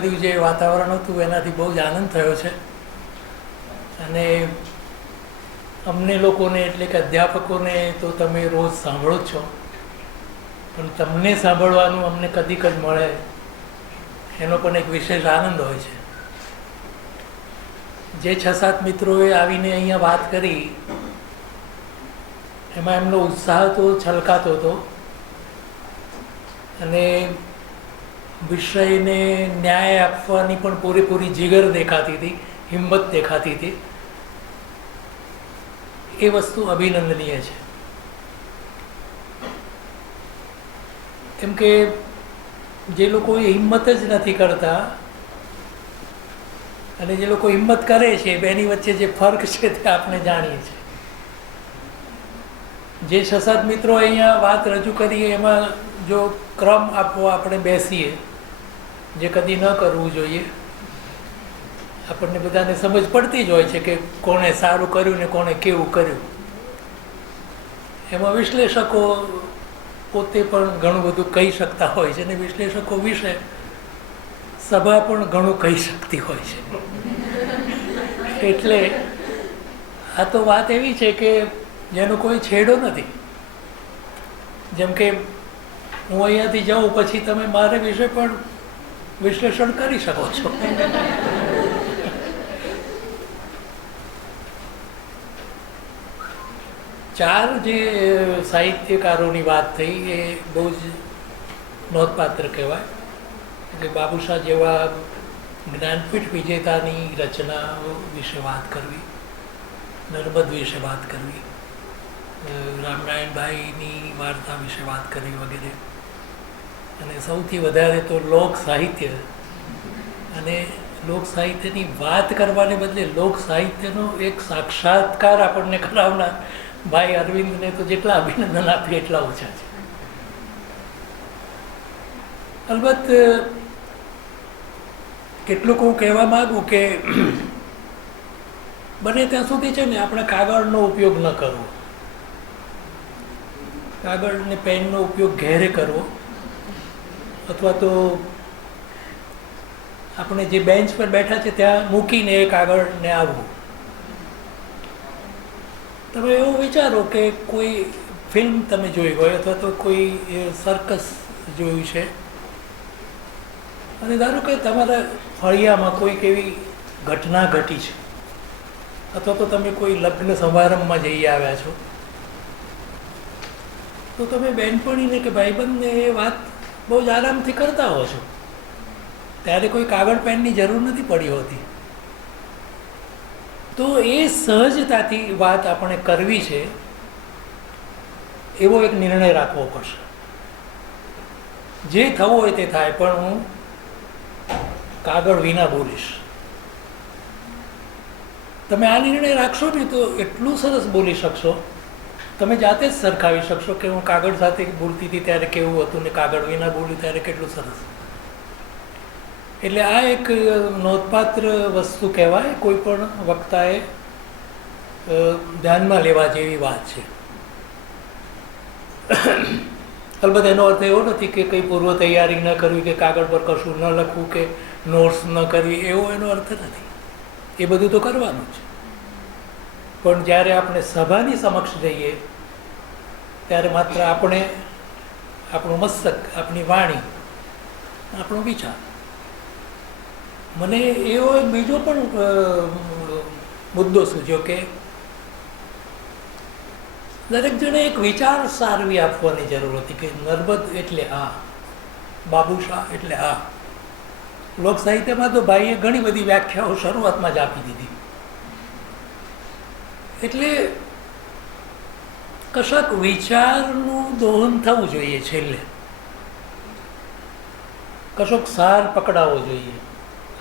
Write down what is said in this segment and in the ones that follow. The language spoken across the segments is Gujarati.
સ્નેહભર્યું જે વાતાવરણ હતું એનાથી બહુ જ આનંદ થયો છે. અને અમને લોકોને એટલે કે અધ્યાપકોને તો તમે રોજ સાંભળો જ છો, પણ તમને સાંભળવાનું અમને કદીક જ મળે એનો પણ એક વિશેષ આનંદ હોય છે. જે 6-7 મિત્રોએ આવીને અહીંયા વાત કરી એમાં એમનો ઉત્સાહ તો છલકાતો હતો અને વિષયને ન્યાય આપવાની પણ પૂરેપૂરી જીગર દેખાતી હતી, હિંમત દેખાતી હતી. એ વસ્તુ અભિનંદનીય છે. કેમ કે જે લોકો હિંમત જ નથી કરતા અને જે લોકો હિંમત કરે છે બેની વચ્ચે જે ફર્ક છે તે આપણે જાણીએ છીએ. જે 6-7 મિત્રો અહીંયા વાત રજૂ કરીએ એમાં જો ક્રમ આપવો આપણે બેસીએ, જે કદી ન કરવું જોઈએ. આપણને બધાને સમજ પડતી જ હોય છે કે કોણે સારું કર્યું ને કોણે કેવું કર્યું. એમાં વિશ્લેષકો પોતે પણ ઘણું બધું કહી શકતા હોય છે અને વિશ્લેષકો વિશે સભા પણ ઘણું કહી શકતી હોય છે. એટલે આ તો વાત એવી છે કે જેનો કોઈ છેડો નથી. જેમ કે હું અહીંયાથી જાઉં પછી તમે મારે વિશે પણ વિશ્લેષણ કરી શકો છો. ચાર જે સાહિત્યકારોની વાત થઈ એ બહુ જ નોંધપાત્ર કહેવાય. એટલે બાબુશાહ જેવા જ્ઞાનપીઠ વિજેતાની રચનાઓ વિશે વાત કરવી, નર્મદ વિશે વાત કરવી, રામનારાયણભાઈની વાર્તા વિશે વાત કરવી વગેરે. અને સૌથી વધારે તો લોક સાહિત્ય, અને લોક સાહિત્યની વાત કરવાને બદલે લોક સાહિત્યનો એક સાક્ષાત્કાર આપણને કરાવનાર ભાઈ અરવિંદને તો જેટલા અભિનંદન આપીએ એટલા ઓછા છે. અલબત્ત કેટલુંક હું કહેવા માગું કે બને ત્યાં સુધી છે ને આપણે કાગળનો ઉપયોગ ન કરવો, કાગળ ને પેનનો ઉપયોગ ઘેરે કરવો, અથવા તો આપણે જે બેન્ચ પર બેઠા છે ત્યાં મૂકીને એ કાગળને આવવું. તમે એવું વિચારો કે કોઈ ફિલ્મ તમે જોઈ હોય અથવા તો કોઈ સર્કસ જોયું છે અને ધારો કે તમારા ફળિયામાં કોઈક એવી ઘટના ઘટી છે અથવા તો તમે કોઈ લગ્ન સમારંભમાં જઈ આવ્યા છો, તો તમે બહેનપણીને કે ભાઈબંધને એ વાત બહુ જ આરામથી કરતા હો છો. ત્યારે કોઈ કાગળ પેનની જરૂર નથી પડી હોતી. તો એ સહજતાથી વાત આપણે કરવી છે એવો એક નિર્ણય રાખવો પડશે. જે થવું હોય તે થાય, પણ હું કાગળ વિના બોલીશ. તમે આ નિર્ણય રાખશો ને તો એટલું સરસ બોલી શકશો, તમે જાતે જ સરખાવી શકશો કે હું કાગળ સાથે બોલતી હતી ત્યારે કેવું હતું ને કાગળ વિના બોલ્યું ત્યારે કેટલું સરસ. એટલે આ એક નોંધપાત્ર વસ્તુ કહેવાય, કોઈ પણ વક્તાએ ધ્યાનમાં લેવા જેવી વાત છે. અલબત્ત એનો અર્થ એવો નથી કે કંઈ પૂર્વ તૈયારી ન કરવી કે કાગળ પર કશું ન લખવું કે નોટ્સ ન કરવી, એવો એનો અર્થ નથી. એ બધું તો કરવાનું છે. પણ જ્યારે આપણે સભાની સમક્ષ જઈએ ત્યારે માત્ર આપણે, આપણું મસ્તક, આપણી વાણી, આપણો વિચાર. મને એવો બીજો પણ મુદ્દો સૂચ્યો કે દરેક જણે એક વિચાર સારવી આપવાની જરૂર હતી કે નર્મદ એટલે આ, બાબુશાહ એટલે આ. લોક સાહિત્યમાં તો ભાઈએ ઘણી બધી વ્યાખ્યાઓ શરૂઆતમાં જ આપી દીધી. એટલે કશાક વિચારનું દોહન થવું જોઈએ, છેલ્લે કશોક સાર પકડાવવો જોઈએ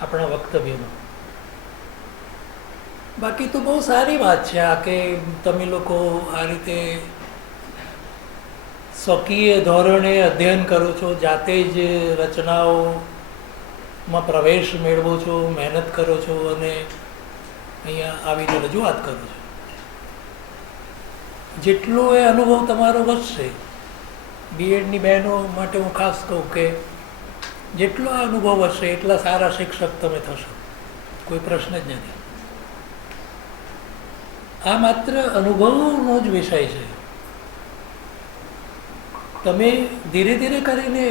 આપણા વક્તવ્યનો. બાકી તો બહુ સારી વાત છે આ કે તમે લોકો આ રીતે સ્વકીય ધોરણે અધ્યયન કરો છો, જાતે જ રચનાઓમાં પ્રવેશ મેળવો છો, મહેનત કરો છો અને અહીંયા આવીને રજૂઆત કરો છો. જેટલો એ અનુભવ તમારો વધશે, બીએડની બહેનો માટે હું ખાસ કહું કે જેટલો આ અનુભવ હશે એટલા સારા શિક્ષક તમે થશો, કોઈ પ્રશ્ન જ નથી. આ માત્ર અનુભવનો જ વિષય છે. તમે ધીરે ધીરે કરીને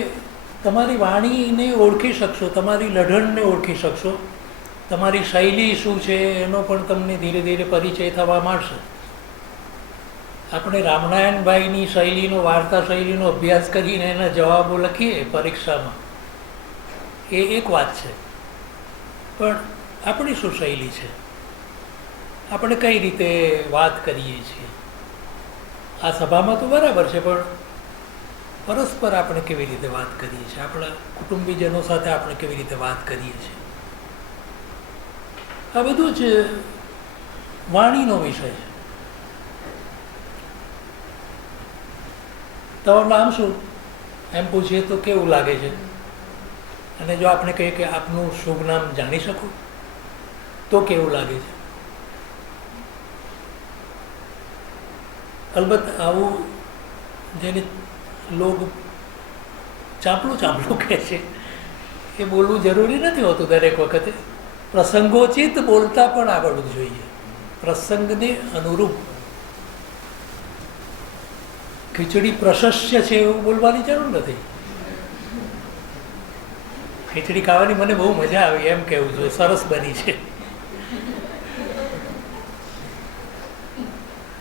તમારી વાણીને ઓળખી શકશો, તમારી લઢણને ઓળખી શકશો, તમારી શૈલી શું છે એનો પણ તમને ધીરે ધીરે પરિચય થવા માંડશે. આપણે રામનારાયણભાઈની શૈલીનો, વાર્તા શૈલીનો અભ્યાસ કરીને એના જવાબો લખીએ પરીક્ષામાં, એ એક વાત છે. પણ આપણી શું શૈલી છે, આપણે કઈ રીતે વાત કરીએ છીએ, આ સભામાં તો બરાબર છે, પણ પરસ્પર આપણે કેવી રીતે વાત કરીએ છીએ, આપણા કુટુંબીજનો સાથે આપણે કેવી રીતે વાત કરીએ છીએ, આ બધું જ વાણીનો વિષય છે. તમારું નામ શું એમ પૂછીએ તો કેવું લાગે છે? અને જો આપણે કહીએ કે આપનું શુભ નામ જાણી શકું તો કેવું લાગે છે? અલબત્ત આવું જેને લોક ચાંપલું ચાંપલું કહે છે એ બોલવું જરૂરી નથી હોતું દરેક વખતે. પ્રસંગોચિત બોલતા પણ આવડવું જોઈએ, પ્રસંગને અનુરૂપ. ખીચડી પ્રશસ્ય છે એવું બોલવાની જરૂર નથી. ખીચડી ખાવાની મને બહુ મજા આવી એમ કહેવું જોઈએ, સરસ બની છે.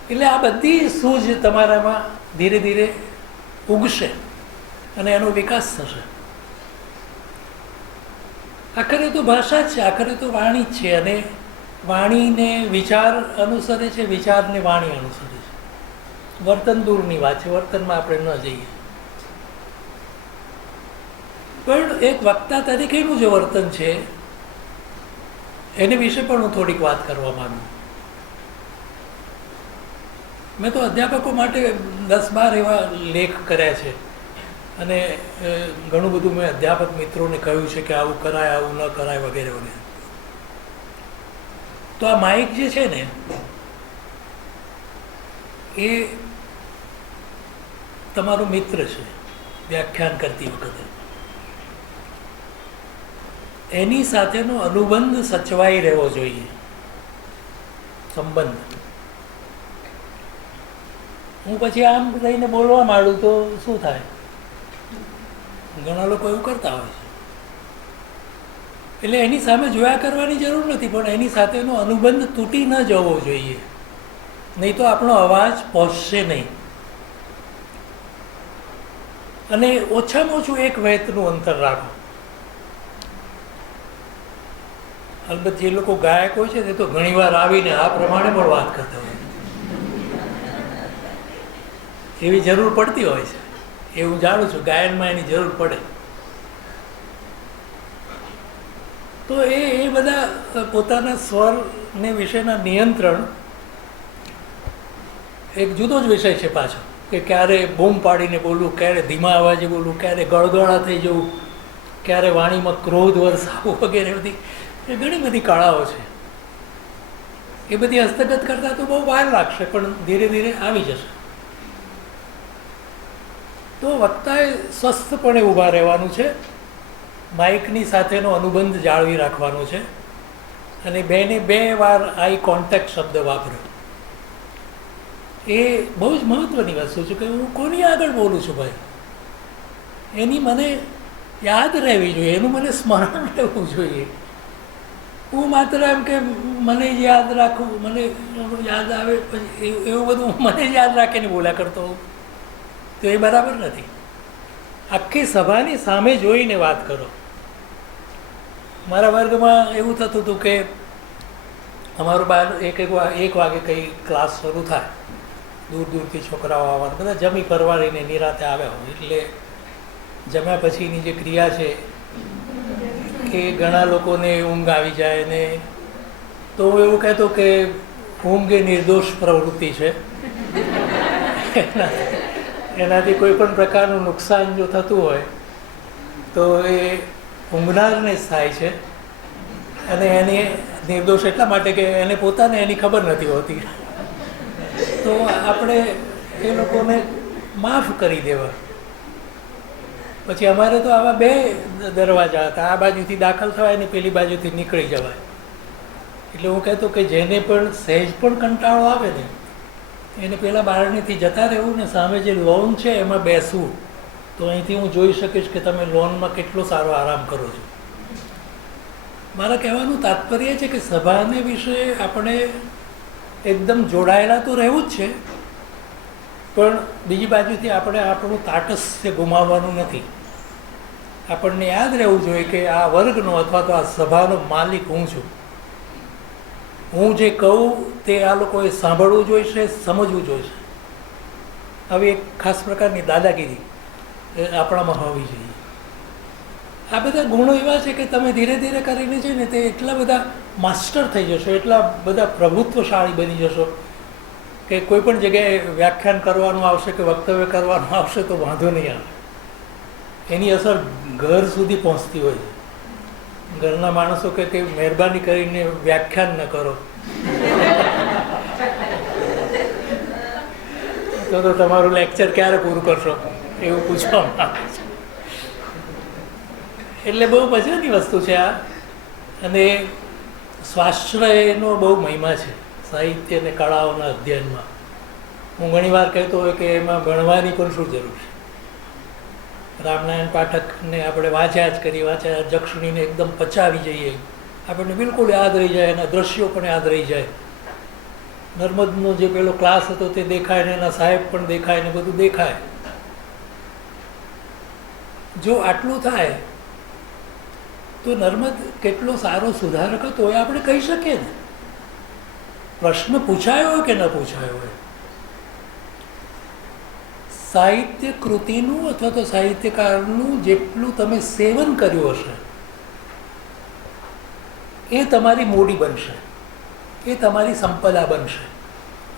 એટલે આ બધી સૂઝ તમારામાં ધીરે ધીરે ઉગશે અને એનો વિકાસ થશે. આખરે તો ભાષા જ છે, આખરે તો વાણી જ છે, અને વાણીને વિચાર અનુસરે છે, વિચારને વાણી અનુસરે છે. વર્તન દૂરની વાત છે, વર્તનમાં આપણે ન જઈએ. પણ એક વક્તા તરીકેનું જે વર્તન છે એની વિશે પણ હું થોડીક વાત કરવા માંગુ. મેં તો અધ્યાપકો માટે 10-12 એવા લેખ કર્યા છે, અને ઘણું બધું મેં અધ્યાપક મિત્રોને કહ્યું છે કે આવું કરાય, આવું ન કરાય, વગેરે વગેરે. તો આ માઇક જે છે ને એ તમારો મિત્ર છે. વ્યાખ્યાન કરતી વખતે એની સાથેનો અનુબંધ સચવાઈ રહેવો જોઈએ, સંબંધ. હું પછી આમ રહીને બોલવા માંડું તો શું થાય? ઘણા લોકો એવું કરતા હોય છે. એટલે એની સામે જોયા કરવાની જરૂર નથી, પણ એની સાથેનો અનુબંધ તૂટી ન જવો જોઈએ, નહીં તો આપણો અવાજ પહોંચશે નહીં. અને ઓછામાં ઓછું એક વેતનું અંતર રાખો. અલબત્ત જે લોકો ગાયક હોય છે તે તો ઘણીવાર આવીને આ પ્રમાણે પણ વાત કરતા હોય, એવી જરૂર પડતી હોય છે. એ હું જાણું છું, ગાયનમાં એની જરૂર પડે. તો એ બધા પોતાના સ્વરને વિશેના નિયંત્રણ એક જુદો જ વિષય છે પાછો, કે ક્યારે બૂમ પાડીને બોલવું, ક્યારે ધીમા અવાજે બોલવું, ક્યારે ગળગળા થઈ જવું, ક્યારે વાણીમાં ક્રોધ વરસાવવું, વગેરે બધી એ ઘણી બધી કળાઓ છે. એ બધી હસ્તગત કરતાં તો બહુ વાર લાગશે, પણ ધીરે ધીરે આવી જશે. તો વક્તાએ સ્વસ્થપણે ઊભા રહેવાનું છે, માઇકની સાથેનો અનુબંધ જાળવી રાખવાનો છે, અને 2 વાર આઈ કોન્ટેક્ટ શબ્દ વાપર્યો. એ બહુ જ મહત્ત્વની વસ્તુ છે કે હું કોની આગળ બોલું છું ભાઈ, એની મને યાદ રહેવી જોઈએ, એનું મને સ્મરણ રહેવું જોઈએ. હું માત્ર એમ કે મને જ યાદ રાખું, મને યાદ આવે પછી એવું બધું મને જ યાદ રાખીને બોલ્યા કરતો હોઉં તો એ બરાબર નથી. આખી સભાની સામે જોઈને વાત કરો. મારા વર્ગમાં એવું થતું હતું કે અમારું 1 વાગે કંઈ ક્લાસ શરૂ થાય, દૂર દૂરથી છોકરાઓ આવવાના, બધા જમી પરવારીને નિરાતે આવ્યા હોય, એટલે જમ્યા પછીની જે ક્રિયા છે કે ઘણા લોકોને ઊંઘ આવી જાય, ને તો હું એવું કહેતો કે ઊંઘ એ નિર્દોષ પ્રવૃત્તિ છે, એનાથી કોઈ પણ પ્રકારનું નુકસાન જો થતું હોય તો એ ઊંઘનારને જ થાય છે. અને એની નિર્દોષ એટલા માટે કે એને પોતાને એની ખબર નથી હોતી. તો આપણે એ લોકોને માફ કરી દેવા. પછી અમારે તો આવા બે દરવાજા હતા, આ બાજુથી દાખલ થવાય ને પેલી બાજુથી નીકળી જવાય. એટલે હું કહેતો કે જેને પણ સહેજ પણ કંટાળો આવે ને એને પેલા બારણીથી જતા રહેવું ને સામે જે લોન છે એમાં બેસવું, તો અહીંથી હું જોઈ શકીશ કે તમે લોનમાં કેટલો સારો આરામ કરો છો. મારા કહેવાનું તાત્પર્ય છે કે સભાને વિશે આપણે એકદમ જોડાયેલા તો રહેવું જ છે, પણ બીજી બાજુથી આપણે આપણું તાટસ્થ્ય ગુમાવવાનું નથી. આપણને યાદ રહેવું જોઈએ કે આ વર્ગનો અથવા તો આ સભાનો માલિક હું છું. હું જે કહું તે આ લોકોએ સાંભળવું જોઈશે, સમજવું જોઈશે. આવી એક ખાસ પ્રકારની દાદાગીરી આપણામાં હોવી જોઈએ. આ બધા ગુણો એવા છે કે તમે ધીરે ધીરે કરીને છે ને તે એટલા બધા માસ્ટર થઈ જશો, એટલા બધા પ્રભુત્વશાળી બની જશો કે કોઈ પણ જગ્યાએ વ્યાખ્યાન કરવાનું આવશે કે વક્તવ્ય કરવાનું આવશે તો વાંધો નહીં આવે. એની અસર ઘર સુધી પહોંચતી હોય છે. ઘરના માણસો કે મહેરબાની કરીને વ્યાખ્યાન ન કરો તો તમારું લેક્ચર ક્યારે પૂરું કરશો એવું પૂછવામાં આવે છે. એટલે બહુ મજાની વસ્તુ છે આ. અને સ્વાશ્રયનો બહુ મહિમા છે સાહિત્ય અને કળાઓના અધ્યયનમાં. હું ઘણીવાર કહેતો હોય કે એમાં ભણવાની પણ શું જરૂર છે. રામનારાયણ પાઠકને આપણે વાંચ્યા જ કરીએ, વાંચ્યા જક્ષણીને એકદમ પચાવી જઈએ, આપણને બિલકુલ યાદ રહી જાય, એના દ્રશ્યો પણ યાદ રહી જાય. નર્મદનો જે પેલો ક્લાસ હતો તે દેખાય ને એના સાહેબ પણ દેખાય ને બધું દેખાય. જો આટલું થાય તો નર્મદ કેટલો સારો સુધારક હતો એ આપણે કહી શકીએ ને. પ્રશ્ન પૂછાયો હોય કે ન પૂછાયો હોય, સાહિત્ય કૃતિનું અથવા તો સાહિત્યકારનું જેટલું તમે સેવન કર્યું હશે એ તમારી મૂડી બનશે, એ તમારી સંપદા બનશે.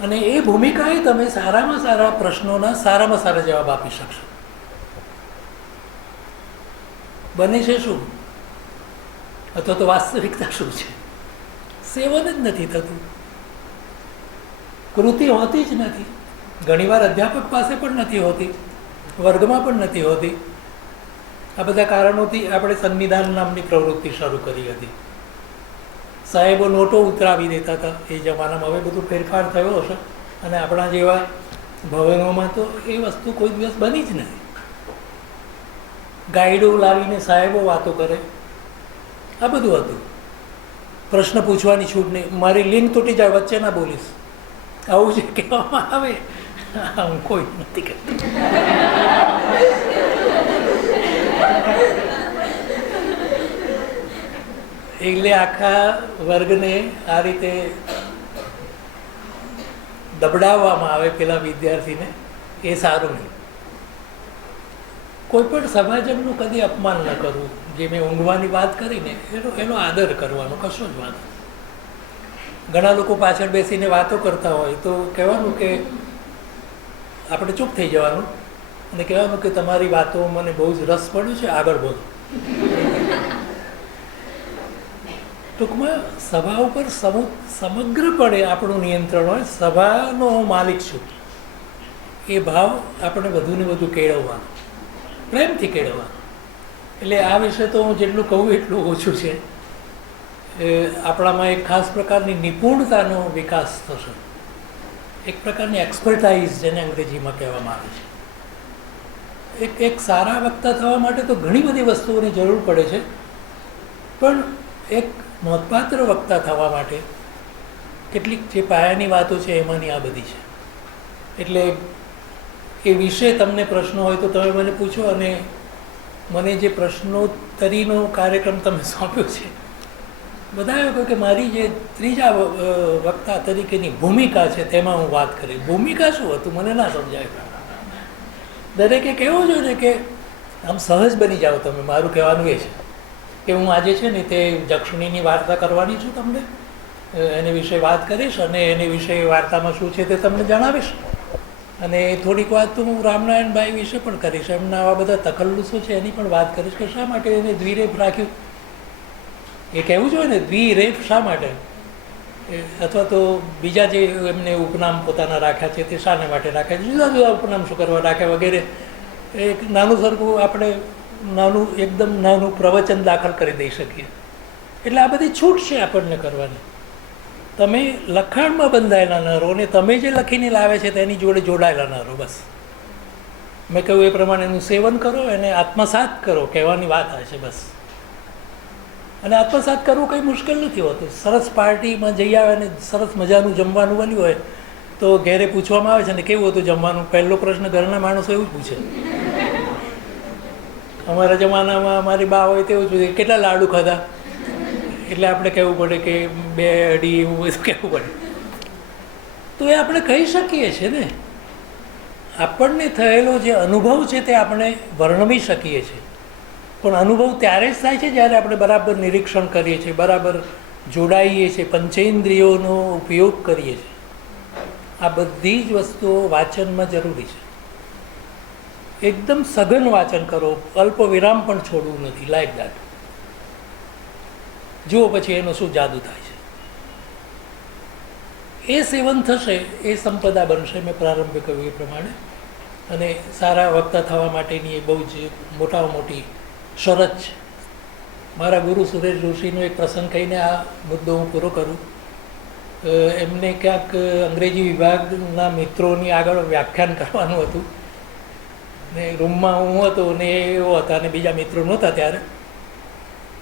અને એ ભૂમિકાએ તમે સારામાં સારા પ્રશ્નોના સારામાં સારા જવાબ આપી શકશો. બને છે શું અથવા તો વાસ્તવિકતા શું છે? સેવન જ નથી થતું, કૃતિ હોતી જ નથી. ઘણીવાર અધ્યાપક પાસે પણ નથી હોતી, વર્ગમાં પણ નથી હોતી. આ બધા કારણોથી આપણે સંવિધાન નામની પ્રવૃત્તિ શરૂ કરી હતી. સાહેબો નોટો ઉતરાવી દેતા હતા એ જમાનામાં. હવે બધું ફેરફાર થયો હશે અને આપણા જેવા ભવનોમાં તો એ વસ્તુ કોઈ દિવસ બની જ નથી. ગાઈડો લાવીને સાહેબો વાતો કરે, આ બધું હતું. પ્રશ્ન પૂછવાની છૂટ નહીં, મારી લિંક તૂટી જાય વચ્ચે ના બોલીશ, આવું જે કહેવામાં આવે હું કોઈ નથી કહેતો. એટલે આખા વર્ગને આ રીતે દબડાવવામાં આવે પેલા વિદ્યાર્થીને, એ સારું નહીં. કોઈ પણ સભાજનનું કદી અપમાન ન કરવું. જે મેં ઊંઘવાની વાત કરીને એનો આદર કરવાનો, કશો જ વાંધો. ઘણા લોકો પાછળ બેસીને વાતો કરતા હોય તો કહેવાનું કે આપણે ચૂપ થઈ જવાનું અને કહેવાનું કે તમારી વાતો મને બહુ જ રસ પડ્યો છે, આગળ બોલો. ટૂંકમાં સભા ઉપર સમગ્રપણે આપણું નિયંત્રણ હોય. સભાનો હું માલિક છું એ ભાવ આપણે વધુને વધુ કેળવવાનો, પ્રેમથી કેળવવાનો. એટલે આ વિશે તો હું જેટલું કહું એટલું ઓછું છે. આપણામાં એક ખાસ પ્રકારની નિપુણતાનો વિકાસ થશે, એક પ્રકારની એક્સપર્ટાઇઝ જેને અંગ્રેજીમાં કહેવામાં આવે છે. એક સારા વક્તા થવા માટે તો ઘણી બધી વસ્તુઓની જરૂર પડે છે, પણ એક નોંધપાત્ર વક્તા થવા માટે કેટલીક જે પાયાની વાતો છે એમાંની આ બધી છે. એટલે એ વિશે તમને પ્રશ્નો હોય તો તમે મને પૂછો. અને મને જે પ્રશ્નોત્તરીનો કાર્યક્રમ તમે સોંપ્યો છે, બધા એવું કહ્યું કે મારી જે ત્રીજા વક્તા તરીકેની ભૂમિકા છે તેમાં હું વાત કરી. ભૂમિકા શું હતું મને ના સમજાય. દરેકે કહેવું જોઈએ ને કે આમ સહજ બની જાઓ તમે. મારું કહેવાનું એ છે કે હું આજે છે ને તે જક્ષણીની વાર્તા કરવાની છું, તમને એની વિશે વાત કરીશ અને એની વિશે વાર્તામાં શું છે તે તમને જણાવીશ. અને થોડીક વાત તો હું રામનારાયણભાઈ વિશે પણ કરીશ. એમના આવા બધા તખલ્લુસો છે એની પણ વાત કરીશ કે શા માટે એને દ્વિરેફ રાખ્યું. એ કહેવું જોઈએ ને દ્વિરેફ શા માટે, અથવા તો બીજા જે એમને ઉપનામ પોતાના રાખ્યા છે તે શાને માટે રાખ્યા, જુદા જુદા ઉપનામ શું કરવા રાખ્યા વગેરે. એક નાનું સરખું આપણે નાનું એકદમ નાનું પ્રવચન દાખલ કરી દઈ શકીએ. એટલે આ બધી છૂટ છે આપણને કરવાની. તમે લખાણમાં બંધાયેલા ન રહો ને તમે જે લખીને લાવે છે તેની જોડે જોડાયેલા ન રહો. બસ મેં કહ્યું એ પ્રમાણે એનું સેવન કરો, એને આત્મસાત કરો, કહેવાની વાત આ છે બસ. અને આત્મસાત કરવું કંઈ મુશ્કેલ નથી હોતું. સરસ પાર્ટીમાં જઈ આવે અને સરસ મજાનું જમવાનું બન્યું હોય તો ઘેરે પૂછવામાં આવે છે ને કેવું હતું જમવાનું, પહેલો પ્રશ્ન ઘરના માણસો એવું જ પૂછે. અમારા જમાનામાં અમારી બા હોય તેવું જ પૂછે કેટલા લાડુ ખાધા, એટલે આપણે કહેવું પડે કે 2 અઢી એવું બધું કહેવું પડે. તો એ આપણે કહી શકીએ છીએ ને, આપણને થયેલો જે અનુભવ છે તે આપણે વર્ણવી શકીએ છીએ. પણ અનુભવ ત્યારે જ થાય છે જ્યારે આપણે બરાબર નિરીક્ષણ કરીએ છીએ, બરાબર જોડાઈએ છીએ, પંચેન્દ્રિયોનો ઉપયોગ કરીએ છીએ. આ બધી જ વસ્તુઓ વાંચનમાં જરૂરી છે. એકદમ સઘન વાંચન કરો, અલ્પ વિરામ પણ છોડવું નથી, લાઈક દેટ. જુઓ પછી એનો શું જાદુ થાય છે. એ સેવન થશે એ સંપદા બનશે, મેં પ્રારંભે કહ્યું એ પ્રમાણે. અને સારા વક્તા થવા માટેની એ બહુ જ મોટામાં મોટી શરત છે. મારા ગુરુ સુરેશ જોશીનો એક પ્રસંગ કહીને આ મુદ્દો હું પૂરો કરું. એમને ક્યાંક અંગ્રેજી વિભાગના મિત્રોની આગળ વ્યાખ્યાન કરવાનું હતું ને રૂમમાં હું હતો ને એવો હતા અને બીજા મિત્રો નહોતા ત્યારે.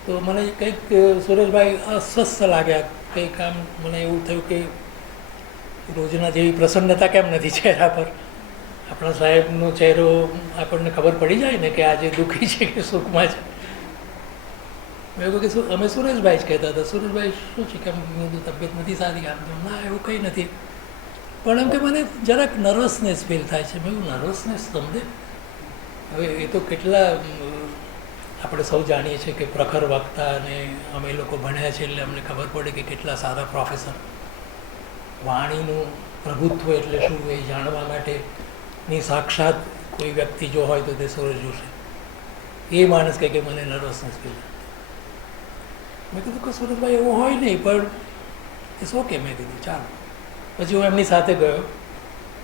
તો મને કંઈક સુરેશભાઈ અસ્વસ્થ લાગ્યા, કંઈક આમ મને એવું થયું કે રોજના જેવી પ્રસન્નતા કેમ નથી ચહેરા પર. આપણા સાહેબનો ચહેરો આપણને ખબર પડી જાય ને કે આજે દુઃખી છે કે સુખમાં છે. મેં કહ્યું કે અમે સુરેશભાઈ જ કહેતા હતા. સુરેશભાઈ શું છે કે તબિયત નથી સારી, આમ તો ના એવું કંઈ નથી, પણ એમ કે મને જરાક નર્વસનેસ ફીલ થાય છે. મેં કહ્યું નર્વસનેસ તમને? હવે એ તો કેટલા આપણે સૌ જાણીએ છીએ કે પ્રખર વક્તા અને અમે લોકો ભણ્યા છે એટલે અમને ખબર પડે કે કેટલા સારા પ્રોફેસર. વાણીનું પ્રભુત્વ એટલે શું એ જાણવા માટેની સાક્ષાત કોઈ વ્યક્તિ જો હોય તો તે સુરેશ જોશી. એ માણસ કહે કે મને નર્વસનેસ ફીલ. મેં કીધું કે સુરેશભાઈ એવું હોય નહીં, પણ ઇટ્સ ઓકે. મેં કીધું ચાલો. પછી હું એમની સાથે ગયો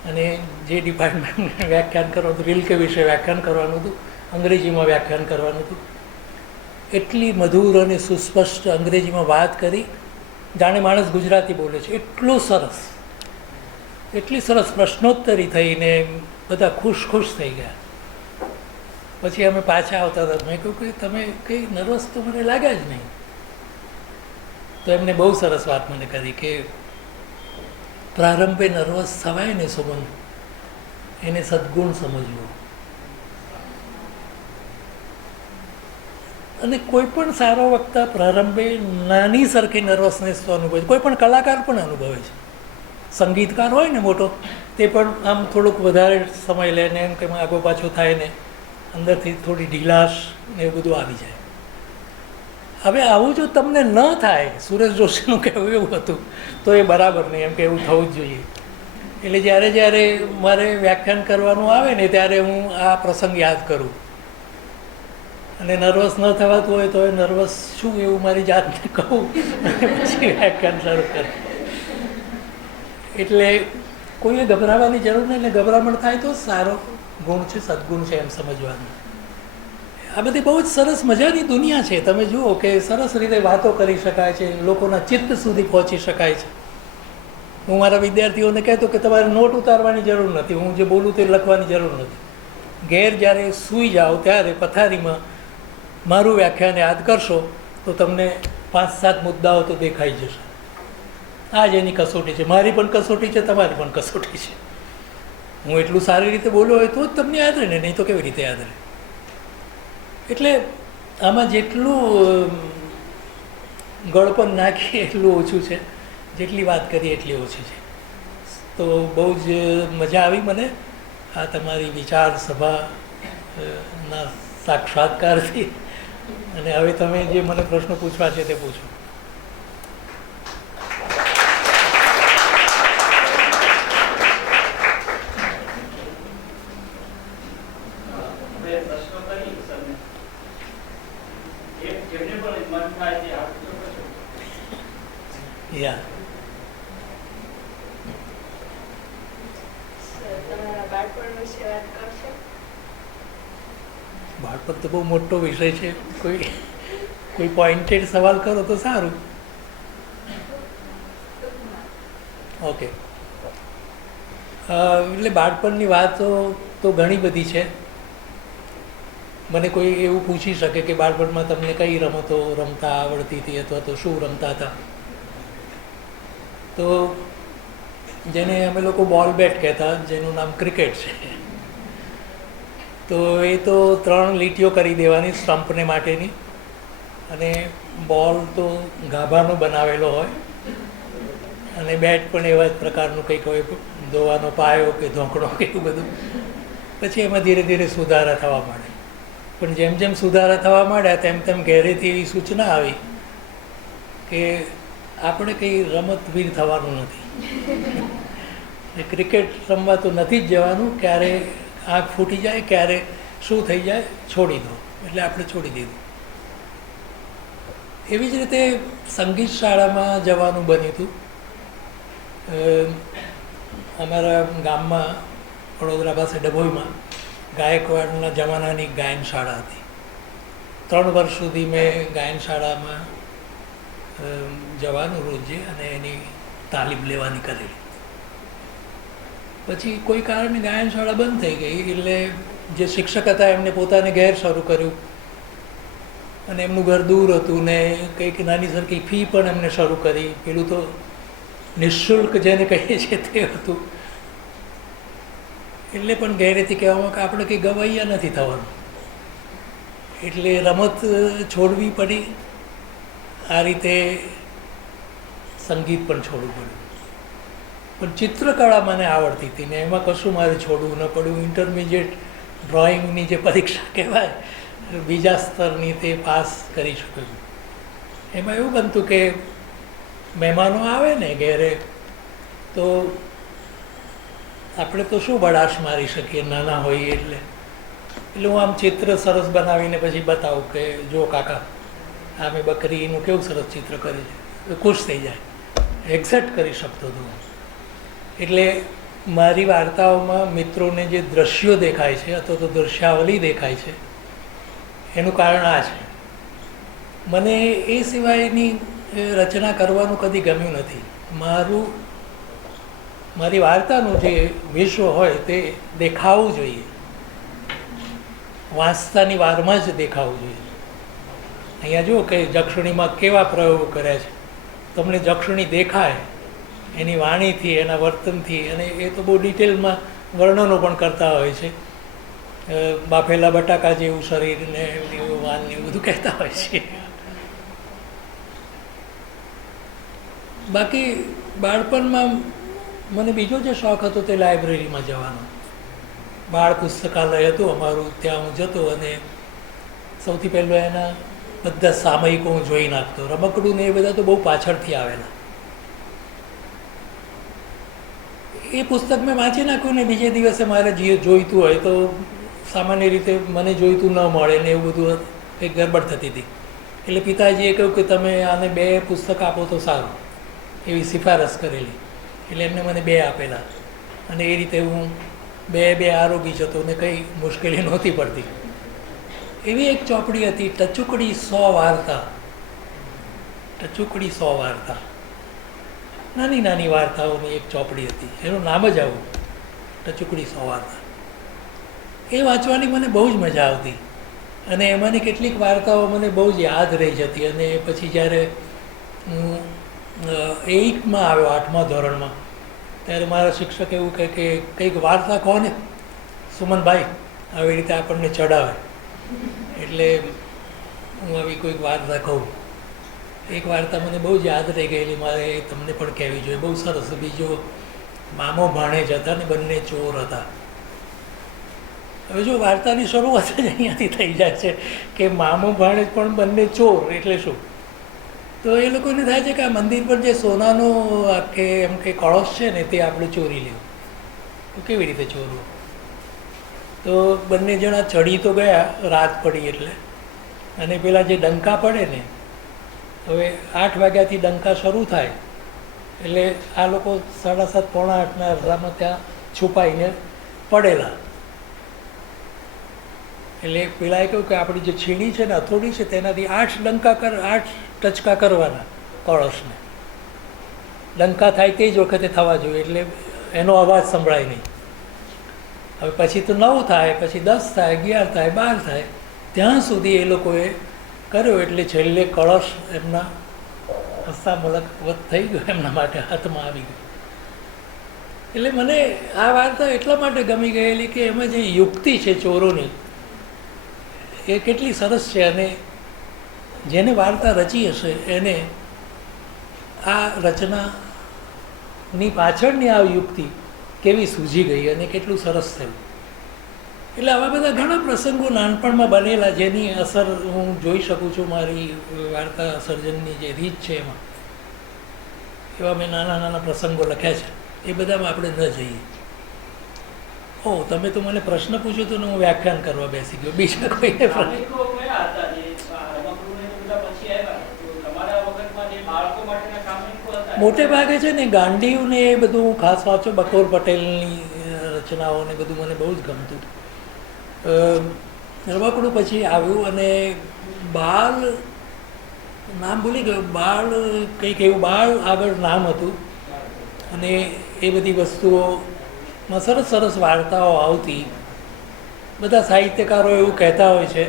અને જે ડિપાર્ટમેન્ટને વ્યાખ્યાન કરવાનું હતું, રિલકે વિશે વ્યાખ્યાન કરવાનું હતું, અંગ્રેજીમાં વ્યાખ્યાન કરવાનું હતું. એટલી મધુર અને સુસ્પષ્ટ અંગ્રેજીમાં વાત કરી જાણે માણસ ગુજરાતી બોલે છે. એટલું સરસ, એટલી સરસ પ્રશ્નોત્તરી થઈને બધા ખુશ થઈ ગયા. પછી અમે પાછા આવતા હતા. મેં કહ્યું કે તમે કંઈ નર્વસ તો મને લાગ્યા જ નહીં. તો એમને બહુ સરસ વાત મને કરી કે પ્રારંભે નર્વસ થવાય ને સુમન, એને સદ્ગુણ સમજવું. અને કોઈ પણ સારો વક્તા પ્રારંભે નાની સરખી નર્વસનેસ તો અનુભવે છે. કોઈ પણ કલાકાર પણ અનુભવે છે. સંગીતકાર હોય ને મોટો, તે પણ આમ થોડુંક વધારે સમય લે ને એમ કે આગો પાછો થાય ને અંદરથી થોડી ઢીલાશ ને એવું બધું આવી જાય. હવે આવું જો તમને ન થાય, સુરેશ જોશીનું કહેવું એવું હતું, તો એ બરાબર નહીં. એમ કે એવું થવું જ જોઈએ. એટલે જ્યારે મારે વ્યાખ્યાન કરવાનું આવે ને ત્યારે હું આ પ્રસંગ યાદ કરું. અને નર્વસ ન થવાતું હોય તો એ નર્વસ શું એવું મારી જાતને કહું અને પછી વ્યાખ્યાન શરૂ કરું. એટલે કોઈએ ગભરાવાની જરૂર નહીં. એટલે ગભરામણ થાય તો સારો ગુણ છે, સદ્ગુણ છે એમ સમજવાનું. આ બધી બહુ જ સરસ મજાની દુનિયા છે. તમે જુઓ કે સરસ રીતે વાતો કરી શકાય છે, લોકોના ચિત્ત સુધી પહોંચી શકાય છે. હું મારા વિદ્યાર્થીઓને કહેતો કે તમારે નોટ ઉતારવાની જરૂર નથી, હું જે બોલું તે લખવાની જરૂર નથી. ઘેર જ્યારે સૂઈ જાઓ ત્યારે પથારીમાં મારું વ્યાખ્યાન યાદ કરશો તો તમને 5-7 મુદ્દાઓ તો દેખાઈ જશે. આ જ એની કસોટી છે. મારી પણ કસોટી છે, તમારી પણ કસોટી છે. હું એટલું સારી રીતે બોલ્યો હોય તો જ તમને યાદ રહે ને, નહીં તો કેવી રીતે યાદ રહે. એટલે આમાં જેટલું ગળપણ નાખીએ એટલું ઓછું છે, જેટલી વાત કરીએ એટલી ઓછી છે. તો બહુ જ મજા આવી મને આ તમારી વિચાર સભાના સાક્ષાત્કારથી. અને હવે તમે જે મને પ્રશ્નો પૂછવા છે તે પૂછો. યા બાળપણ તો બહુ મોટો વિષય છે. કોઈ પોઈન્ટેડ સવાલ કરો તો સારું. ઓકે, એટલે બાળપણની વાતો તો ઘણી બધી છે. મને કોઈ એવું પૂછી શકે કે બાળપણમાં તમને કઈ રમતો રમતા આવડતી હતી અથવા તો શું રમતા હતા, તો જેને અમે લોકો બોલ બેટ કહેતા, જેનું નામ ક્રિકેટ છે. તો એ તો 3 લીટીઓ કરી દેવાની સ્ટમ્પને માટેની, અને બોલ તો ગાભાનો બનાવેલો હોય, અને બેટ પણ એવા જ પ્રકારનું કંઈક હોય, દોવાનો પાયો કે ધોંકડો કે એવું બધું. પછી એમાં ધીરે ધીરે સુધારા થવા માંડે. પણ જેમ જેમ સુધારા થવા માંડ્યા તેમ તેમ ઘેરેથી એવી સૂચના આવી કે આપણે કંઈ રમતવીર થવાનું નથી, ક્રિકેટ રમવા તો નથી જ જવાનું, ક્યારે આંખ ફૂટી જાય, ક્યારે શું થઈ જાય, છોડી દો. એટલે આપણે છોડી દીધું. એવી જ રીતે સંગીત શાળામાં જવાનું બન્યું હતું. અમારા ગામમાં વડોદરા પાસે ડભોઈમાં ગાયકવાડના જમાનાની ગાયન શાળા હતી. 3 વર્ષ સુધી મેં ગાયન શાળામાં જવાનું રોજે અને એની તાલીમ લેવાની કરેલી. પછી કોઈ કારણે ગાયન શાળા બંધ થઈ ગઈ, એટલે જે શિક્ષક હતા એમને પોતાને ઘેર શરૂ કર્યું, અને એમનું ઘર દૂર હતું ને કંઈક નાની સરખી ફી પણ એમને શરૂ કરી. પેલું તો નિઃશુલ્ક જેને કહીએ છીએ તે હતું. એટલે પણ ઘેરેથી કહેવામાં કે આપણે કંઈ ગવાઈયા નથી થવાનું, એટલે રમત છોડવી પડી. આ રીતે સંગીત પણ છોડવું પડ્યું. પણ ચિત્રકળા મને આવડતી હતી ને એમાં કશું મારે છોડવું ન પડ્યું. ઇન્ટરમિડિયેટ ડ્રોઈંગની જે પરીક્ષા કહેવાય, બીજા સ્તરની, તે પાસ કરી શક્યું. એમાં એવું બનતું કે મહેમાનો આવે ને ઘેરે, તો આપણે તો શું બળાશ મારી શકીએ નાના હોઈએ એટલે. એટલે હું આમ ચિત્ર સરસ બનાવીને પછી બતાવું કે જો કાકા, આ મેં બકરીનું કેવું સરસ ચિત્ર કર્યું છે, તો ખુશ થઈ જાય. એક્ઝેક્ટ કરી શકતો હતો. એટલે મારી વાર્તાઓમાં મિત્રોને જે દ્રશ્યો દેખાય છે અથવા તો દૃશ્યાવલી દેખાય છે, એનું કારણ આ છે. મને એ સિવાયની રચના કરવાનું કદી ગમ્યું નથી. મારી વાર્તાનું જે વિશ્વ હોય તે દેખાવું જોઈએ, વાંચતાની વારમાં જ દેખાવું જોઈએ. અહીંયા જુઓ કે જક્ષણીમાં કેવા પ્રયોગો કર્યા છે. તમને જક્ષણી દેખાય એની વાણીથી, એના વર્તનથી, અને એ તો બહુ ડિટેલમાં વર્ણનો પણ કરતા હોય છે. બાફેલા બટાકા જેવું શરીર ને એવું વાન ને એવું બધું કહેતા હોય છે. બાકી બાળપણમાં મને બીજો જે શોખ હતો તે લાઇબ્રેરીમાં જવાનો. બાળ પુસ્તકાલય હતું અમારું, ત્યાં હું જતો અને સૌથી પહેલો એના બધા સામયિકો હું જોઈ નાખતો. રમકડું ને એ બધા તો બહુ પાછળથી આવેલા. એ પુસ્તક મેં વાંચી નાખ્યું ને બીજે દિવસે મારે જે જોઈતું હોય તો સામાન્ય રીતે મને જોઈતું ન મળે ને એવું બધું કંઈક ગડબડ થતી હતી. એટલે પિતાજીએ કહ્યું કે તમે આને 2 પુસ્તક આપો તો સારું, એવી સિફારસ કરેલી. એટલે એમને મને 2 આપેલા, અને એ રીતે હું 2 આરોગી જતો ને કંઈ મુશ્કેલી નહોતી પડતી. એવી એક ચોપડી હતી, ટચુકડી 100 વાર્તા. ટચુકડી 100 વાર્તા, નાની નાની વાર્તાઓની એક ચોપડી હતી. એનું નામ જ આવું, ટચુકડી 100 વાર્તા. એ વાંચવાની મને બહુ જ મજા આવતી, અને એમાંની કેટલીક વાર્તાઓ મને બહુ જ યાદ રહી જતી. અને પછી જ્યારે હું 8માં આવ્યો, 8મા ધોરણમાં, ત્યારે મારા શિક્ષક એવું કહે કે કંઈક વાર્તા કહો ને સુમનભાઈ, આવી રીતે આપણને ચડાવે. એટલે હું આવી કોઈક વાર્તા કહું. એક વાર્તા મને બહુ જ યાદ રહી ગયેલી, મારે તમને પણ કહેવી જોઈએ, બહુ સરસ. બીજો મામો ભાણેજ હતા ને બંને ચોર હતા. હવે જો વાર્તાની શરૂઆત જ અહીંયાથી થઈ જાય છે કે મામો ભાણેજ પણ બંને ચોર, એટલે શું? તો એ લોકોને થાય છે કે આ મંદિર પર જે સોનાનો કે એમ કે કળશ છે ને તે આપણે ચોરી લેવું. તો કેવી રીતે ચોરવું? તો બંને જણા ચડી તો ગયા રાત પડી એટલે, અને પેલા જે ડંકા પડે ને, હવે 8 વાગ્યાથી ડંકા શરૂ થાય એટલે આ લોકો 7:30 પોણા 8ના અરસામાં ત્યાં છુપાઈને પડેલા. એટલે પેલાએ કહ્યું કે આપણી જે છીણી છે ને હથોડી છે તેનાથી 8 ટચકા કરવાના કળશને. ડંકા થાય તે જ વખતે થવા જોઈએ, એટલે એનો અવાજ સંભળાય નહીં. હવે પછી તો 9 થાય, પછી 10 થાય, 11 થાય, 12 થાય, ત્યાં સુધી એ લોકોએ કર્યો. એટલે છેલ્લે કળશ એમના હસ્તામલક થઈ ગયો, એમના માટે હાથમાં આવી ગયો. એટલે મને આ વાર્તા એટલા માટે ગમી ગયેલી કે એમાં જે યુક્તિ છે ચોરોની એ કેટલી સરસ છે. અને જેને વાર્તા રચી હશે એને આ રચનાની પાછળની આ યુક્તિ કેવી સૂઝી ગઈ અને કેટલું સરસ થયું. એટલે આવા બધા ઘણા પ્રસંગો નાનપણમાં બનેલા જેની અસર હું જોઈ શકું છું મારી વાર્તા સર્જનની જે રીત છે એમાં. એવા મેં નાના નાના પ્રસંગો લખ્યા છે. એ બધામાં આપણે ન જઈએ. તમે તો મને પ્રશ્ન પૂછ્યો તો હું વ્યાખ્યાન કરવા બેસી ગયો. બીજા કોઈને મોટે ભાગે છે ને ગાંડીવને એ બધું હું ખાસ વાંચો. બકોર પટેલની રચનાઓ ને બધું મને બહુ જ ગમતું હતું. રવાકડું પછી આવ્યું અને બાળ નામ ભૂલી ગયો. બાળ કંઈક એવું બાળ આગળ નામ હતું. અને એ બધી વસ્તુઓમાં સરસ સરસ વાર્તાઓ આવતી. બધા સાહિત્યકારો એવું કહેતા હોય છે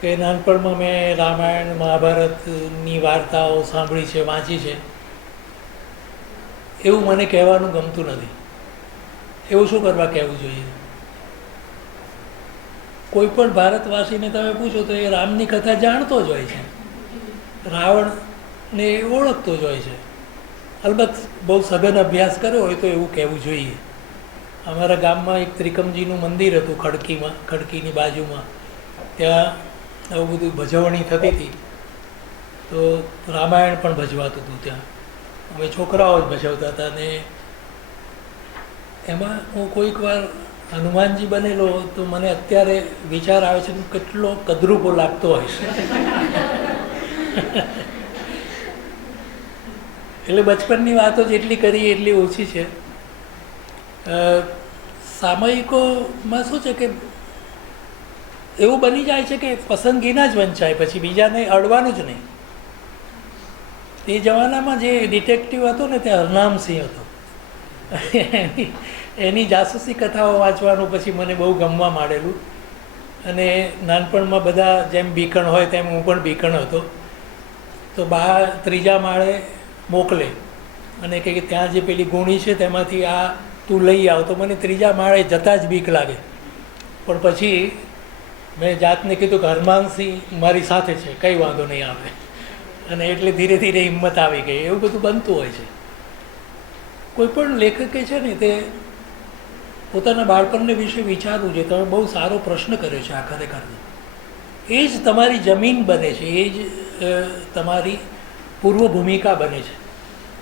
કે નાનપણમાં મેં રામાયણ મહાભારતની વાર્તાઓ સાંભળી છે, વાંચી છે. એવું મને કહેવાનું ગમતું નથી. એવું શું કરવા કહેવું જોઈએ? કોઈ પણ ભારતવાસીને તમે પૂછો તો એ રામની કથા જાણતો જ હોય છે, રાવણને ઓળખતો જ હોય છે. અલબત્ત બહુ સઘન અભ્યાસ કર્યો હોય તો એવું કહેવું જોઈએ. અમારા ગામમાં એક ત્રિકમજીનું મંદિર હતું ખડકીની બાજુમાં. ત્યાં આવું બધું ભજવણી થતી હતી તો રામાયણ પણ ભજવાતું હતું ત્યાં. અમે છોકરાઓ જ ભજવતા હતા. અને એમાં હું કોઈક વાર હનુમાનજી બનેલો તો મને અત્યારે વિચાર આવે છે કે કેટલો કદરૂપો લાગતો હોય છે. એટલે બચપનની વાતો જેટલી કરી એટલી ઓછી છે. સામયિકોમાં શું છે કે એવું બની જાય છે કે પસંદગીના જ વંચાય, પછી બીજાને અડવાનું જ નહીં. તે જમાનામાં જે ડિટેક્ટિવ હતો ને તે હરનામસિંહ હતો. એની જાસૂસી કથાઓ વાંચવાનું પછી મને બહુ ગમવા માંડેલું. અને નાનપણમાં બધા જેમ બીકણ હોય તેમ હું પણ બીકણ હતો. તો બહાર ત્રીજા માળે મોકલે અને કે ત્યાં જે પેલી ગુણી છે તેમાંથી આ તું લઈ આવ. તો મને ત્રીજા માળે જતાં જ બીક લાગે. પણ પછી મેં જાતને કીધું કે હરમાનસિંહ મારી સાથે છે, કંઈ વાંધો નહીં આવે. અને એટલે ધીરે ધીરે હિંમત આવી ગઈ. એવું બધું બનતું હોય છે. કોઈ પણ લેખકે છે ને તે પોતાના બાળપણને વિશે વિચારવું છે. તમે બહુ સારો પ્રશ્ન કર્યો છે આ ખરેખર. એ જ તમારી જમીન બને છે, એ જ તમારી પૂર્વ ભૂમિકા બને છે.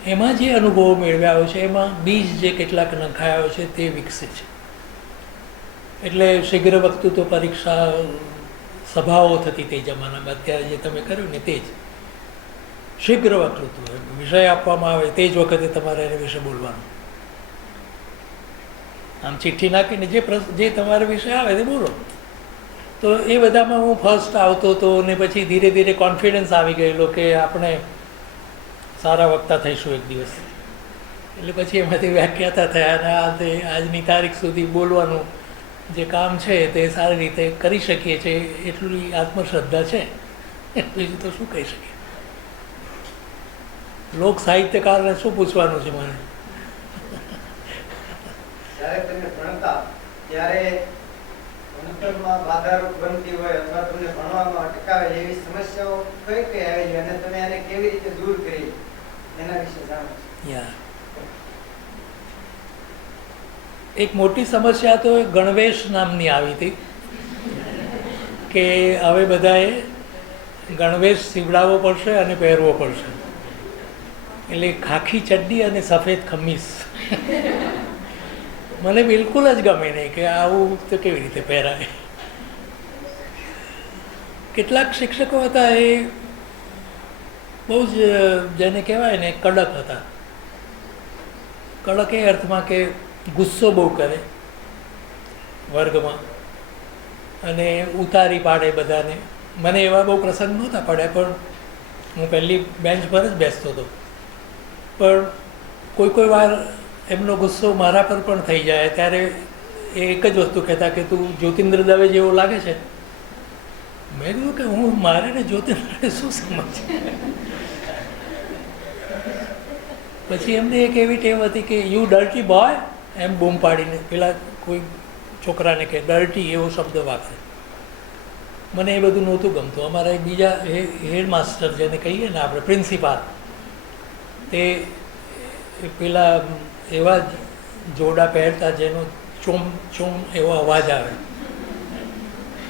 એમાં જે અનુભવો મેળવ્યા હોય છે એમાં બીજ જે કેટલાક નંખાયા હોય છે તે વિકસે છે. એટલે શીઘ્ર વક્તૃત્વ પરીક્ષા સભાઓ થતી તે જમાનામાં. અત્યારે જે તમે કર્યું ને તે જ શીઘ્ર વક્તૃત્વ વિષય આપવામાં આવે તે જ વખતે તમારે એના વિશે બોલવાનું. આમ ચિઠ્ઠી નાખીને જે તમારા વિશે આવે તે બોલો. તો એ બધામાં હું ફર્સ્ટ આવતો હતો. ને પછી ધીરે ધીરે કોન્ફિડન્સ આવી ગયેલો કે આપણે સારા વક્તા થઈશું એક દિવસ. એટલે પછી એમાંથી વ્યાખ્યાતા થયા. અને આજની તારીખ સુધી બોલવાનું જે કામ છે તે સારી રીતે કરી શકીએ છીએ એટલી આત્મશ્રદ્ધા છે. બીજું તો શું કહી શકીએ? લોક સાહિત્યકારને શું પૂછવાનું છે મને? જ્યારે તમે ભણતા ત્યારે ભણતરમાં બાધારૂપ બનતી હોય અથવા તમને ભણવામાં અટકાવે એવી સમસ્યાઓ કઈ કઈ આવી અને તમે એને કેવી રીતે દૂર કરી એના વિશે જાણો છો? એક મોટી સમસ્યા તો ગણવેશ નામની આવી હતી કે હવે બધાએ ગણવેશ સીવડાવવો પડશે અને પહેરવો પડશે. એટલે ખાખી ચડ્ડી અને સફેદ ખમીસ મને બિલકુલ જ ગમે નહીં કે આવું તો કેવી રીતે પહેરાય. કેટલાક શિક્ષકો હતા એ બહુ જ જેને કહેવાય ને કડક હતા. કડક એ અર્થમાં કે ગુસ્સો બહુ કરે વર્ગમાં. અને ઉતારી પાડે બધાને. મને એવા બહુ પ્રસંગ નહોતા પડ્યા, પણ હું પહેલી બેન્ચ પર જ બેસતો હતો. પણ કોઈ વાર એમનો ગુસ્સો મારા પર પણ થઈ જાય, ત્યારે એ એક જ વસ્તુ કહેતા કે તું જ્યોતિન્દ્ર દવે જેવો લાગે છે. મેં કીધું કે હું મારે ને જ્યોતિન્દ્રને શું સમજ. પછી એમને એક એવી ટેવ હતી કે યુ ડર્ટી બોય, એમ બૂમ પાડીને પેલા કોઈ છોકરાને કહે ડર્ટી, એવો શબ્દ વાપરે. મને એ બધું નહોતું ગમતું. અમારા એક બીજા હેડ માસ્ટર જેને કહીએ ને આપણે પ્રિન્સિપાલ, તે પેલા એવા જોડા પહેરતા જેનો ચોમ ચોમ એવો અવાજ આવે.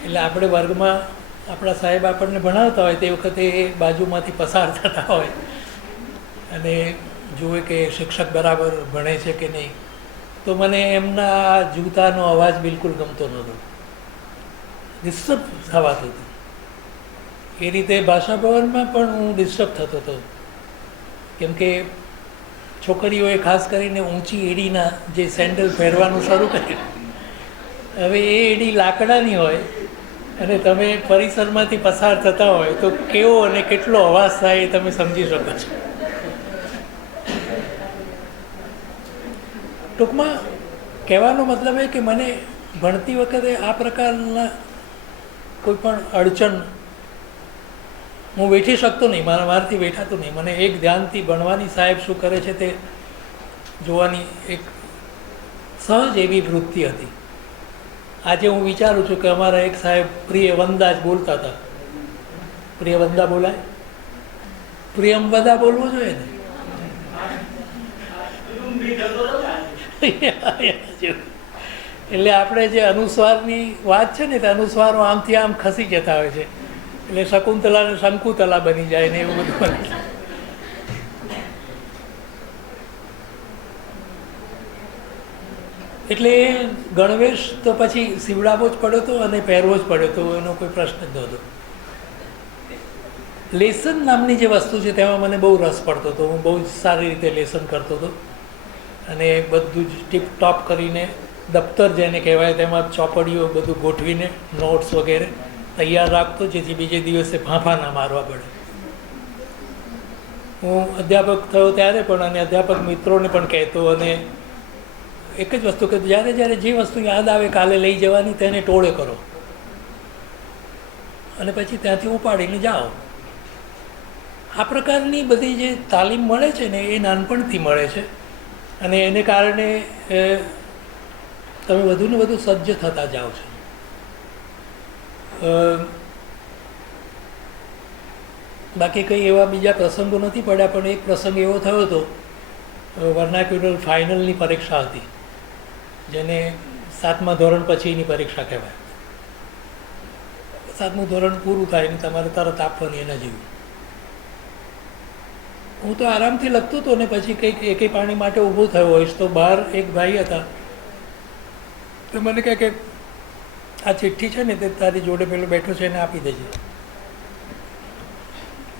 એટલે આપણે વર્ગમાં આપણા સાહેબ આપણને ભણાવતા હોય તે વખતે એ બાજુમાંથી પસાર થતા હોય અને જુએ કે શિક્ષક બરાબર ભણે છે કે નહીં. તો મને એમના જૂતાનો અવાજ બિલકુલ ગમતો નહોતો, ડિસ્ટર્બ થવાતું હતું. એ રીતે ભાષા ભવનમાં પણ હું ડિસ્ટર્બ થતો હતો, કેમ કે છોકરીઓએ ખાસ કરીને ઊંચી એડીના જે સેન્ડલ પહેરવાનું શરૂ કર્યું. હવે એ એડી લાકડાની હોય અને તમે પરિસરમાંથી પસાર થતા હોય તો કેવો અને કેટલો અવાજ થાય એ તમે સમજી શકો છો. ટૂંકમાં કહેવાનો મતલબ એ કે મને ભણતી વખતે આ પ્રકારના કોઈ પણ અડચણ હું વેઠી શકતો નહીં, મારાથી વેઠાતું નહીં. મને એક ધ્યાનથી ભણવાની, સાહેબ શું કરે છે તે જોવાની એક સહજ એવી વૃત્તિ હતી. આજે હું વિચારું છું કે અમારા એક સાહેબ પ્રિયવંદા જ બોલતા હતા. પ્રિયવંદા બોલાય? પ્રિયમવદા બોલવું જોઈએ ને. એટલે આપણે જે અનુસ્વારની વાત છે ને, તે અનુસ્વારો આમથી આમ ખસી જતા હોય છે. એટલે શકુંતલા ને શંકુતલા બની જાય ને એવું બધું બને. એટલે ગણવેશ તો પછી સીવડાવવો જ પડ્યો હતો અને પહેરવો જ પડ્યો હતો, એનો કોઈ પ્રશ્ન જ નહોતો. લેસન નામની જે વસ્તુ છે તેમાં મને બહુ રસ પડતો હતો. હું બહુ જ સારી રીતે લેસન કરતો હતો અને બધું જ ટીપ ટોપ કરીને, દફતર જેને કહેવાય તેમાં ચોપડીઓ બધું ગોઠવીને નોટ્સ વગેરે તૈયાર રાખતો, જેથી બીજે દિવસે ફાંફા ના મારવા પડે. હું અધ્યાપક થયો ત્યારે પણ અને અધ્યાપક મિત્રોને પણ કહેતો, અને એક જ વસ્તુ કે જ્યારે જ્યારે જે વસ્તુ યાદ આવે કાલે લઈ જવાની તેને ટોળે કરો અને પછી ત્યાંથી ઉપાડીને જાઓ. આ પ્રકારની બધી જે તાલીમ મળે છે ને એ નાનપણથી મળે છે અને એને કારણે તમે વધુને વધુ સજ્જ થતા જાઓ છો. બાકી કંઈ એવા બીજા પ્રસંગો નથી પડ્યા, પણ એક પ્રસંગ એવો થયો હતો. વર્નાક્યુલર ફાઇનલની પરીક્ષા હતી, જેને 7મા ધોરણ પછીની પરીક્ષા કહેવાય. 7મું ધોરણ પૂરું થાય ને તમારે તરત આપવાની એના જેવું. હું તો આરામથી લખતો હતો ને પછી કંઈક એકે પાણી માટે ઊભો થયો હોઈશ તો બહાર એક ભાઈ હતા, તો મને કહે કે આ ચિઠ્ઠી છે ને તે તારી જોડે પેલો બેઠો છે એને આપી દેજે.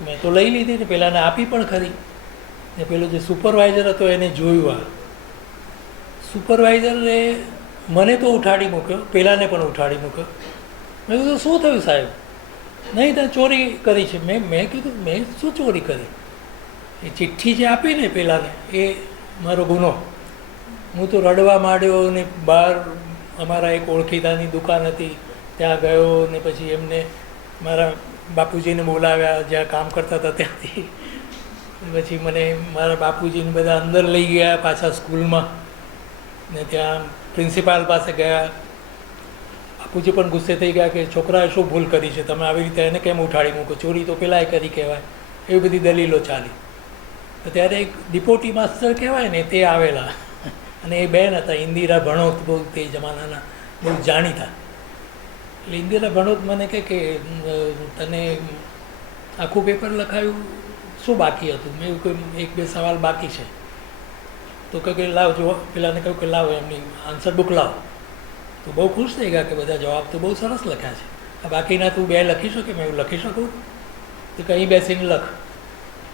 મેં તો લઈ લીધી ને પેલાને આપી પણ ખરી. ને પેલો જે સુપરવાઇઝર હતો એને જોયું. આ સુપરવાઇઝરે મને તો ઉઠાડી મૂક્યો, પેલાને પણ ઉઠાડી મૂક્યો. મેં કીધું શું થયું સાહેબ? નહીં, ત્યાં ચોરી કરી છે. મેં કીધું મેં શું ચોરી કરી? એ ચિઠ્ઠી જે આપી ને પેલાને એ મારો ગુનો. હું તો રડવા માંડ્યો ને બહાર અમારા એક ઓળખીતાની દુકાન હતી ત્યાં ગયો ને પછી એમને મારા બાપુજીને બોલાવ્યા જ્યાં કામ કરતા હતા ત્યાંથી. પછી મને મારા બાપુજીને બધા અંદર લઈ ગયા પાછા સ્કૂલમાં ને ત્યાં પ્રિન્સિપાલ પાસે ગયા. બાપુજી પણ ગુસ્સે થઈ ગયા કે છોકરાએ શું ભૂલ કરી છે, તમે આવી રીતે એને કેમ ઉઠાડી મૂકો, ચોરી તો પેલાએ કરી કહેવાય. એવી બધી દલીલો ચાલી. તો ત્યારે એક ડિપોટી માસ્ટર કહેવાય ને તે આવેલા અને એ બેન હતા ઇન્દિરા ભણોત, બહુ તે જમાનાના બહુ જાણીતા. એટલે ઇન્દિરા ભણોત મને કહે કે તને આખું પેપર લખાયું, શું બાકી હતું? મેં એવું કોઈ 1-2 સવાલ બાકી છે. તો કહે કે લાવ જો, પેલાને કહ્યું કે લાવો એમની આન્સર બુક લાવો. તો બહુ ખુશ થઈ ગયા કે બધા જવાબ તો બહુ સરસ લખ્યા છે, આ બાકીના તું 2 લખી શકે? મેં એવું લખી શકું? તો કંઈ બેસીને લખ.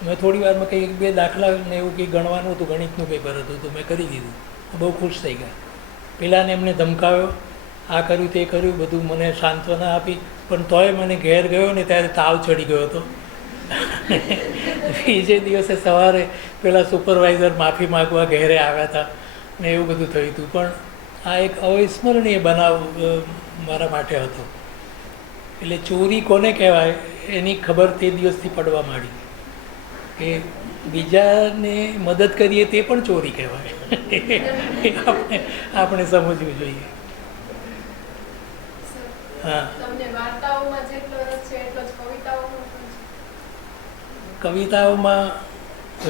મેં થોડી વારમાં કંઈ 1-2 દાખલા ને એવું કંઈ ગણવાનું હતું, ગણિતનું પેપર હતું તો મેં કરી દીધું. બહુ ખુશ થઈ ગયા. પેલાને એમને ધમકાવ્યો આ કર્યું તે કર્યું, બધું મને સાંત્વના આપી, પણ તોય મને ઘેર ગયો ને ત્યારે તાવ ચડી ગયો હતો. બીજે દિવસે સવારે પેલા સુપરવાઇઝર માફી માગવા ઘેરે આવ્યા હતા ને એવું બધું થયું હતું. પણ આ એક અવિસ્મરણીય બનાવ મારા માટે હતો. એટલે ચોરી કોને કહેવાય એની ખબર તે દિવસથી પડવા માંડી કે બીજાને મદદ કરીએ તે પણ ચોરી કહેવાય. એ આપણે સમજવું જોઈએ. હા, કવિતાઓમાં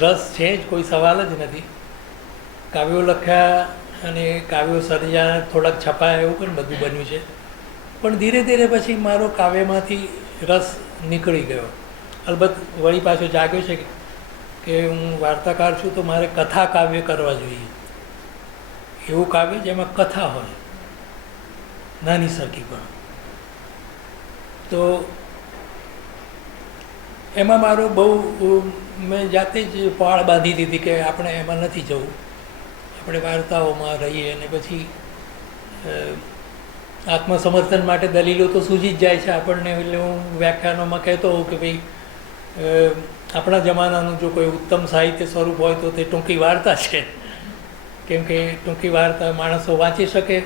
રસ છે જ, કોઈ સવાલ જ નથી. કાવ્યો લખ્યા અને કાવ્યો સર્જ્યા, થોડાક છપાયા, એવું પણ બધું બન્યું છે. પણ ધીરે ધીરે પછી મારો કાવ્યમાંથી રસ નીકળી ગયો. અલબત્ત વળી પાછો જાગ્યો છે કે હું વાર્તાકાર છું તો મારે કથા કાવ્ય કરવા જોઈએ. એવું કાવ્ય જેમાં કથા હોય, નાની સરખી પણ. તો એમાં મારો બહુ મેં જાતે જ પાળ બાંધી દીધી કે આપણે એમાં નથી જવું, આપણે વાર્તાઓમાં રહીએ. અને પછી આત્મસમર્થન માટે દલીલો તો સૂજી જ જાય છે આપણને. એટલે હું વ્યાખ્યાનોમાં કહેતો હોઉં કે ભાઈ આપણા જમાનાનું જો કોઈ ઉત્તમ સાહિત્ય સ્વરૂપ હોય તો તે ટૂંકી વાર્તા છે. કેમ કે ટૂંકી વાર્તા માણસો વાંચી શકે.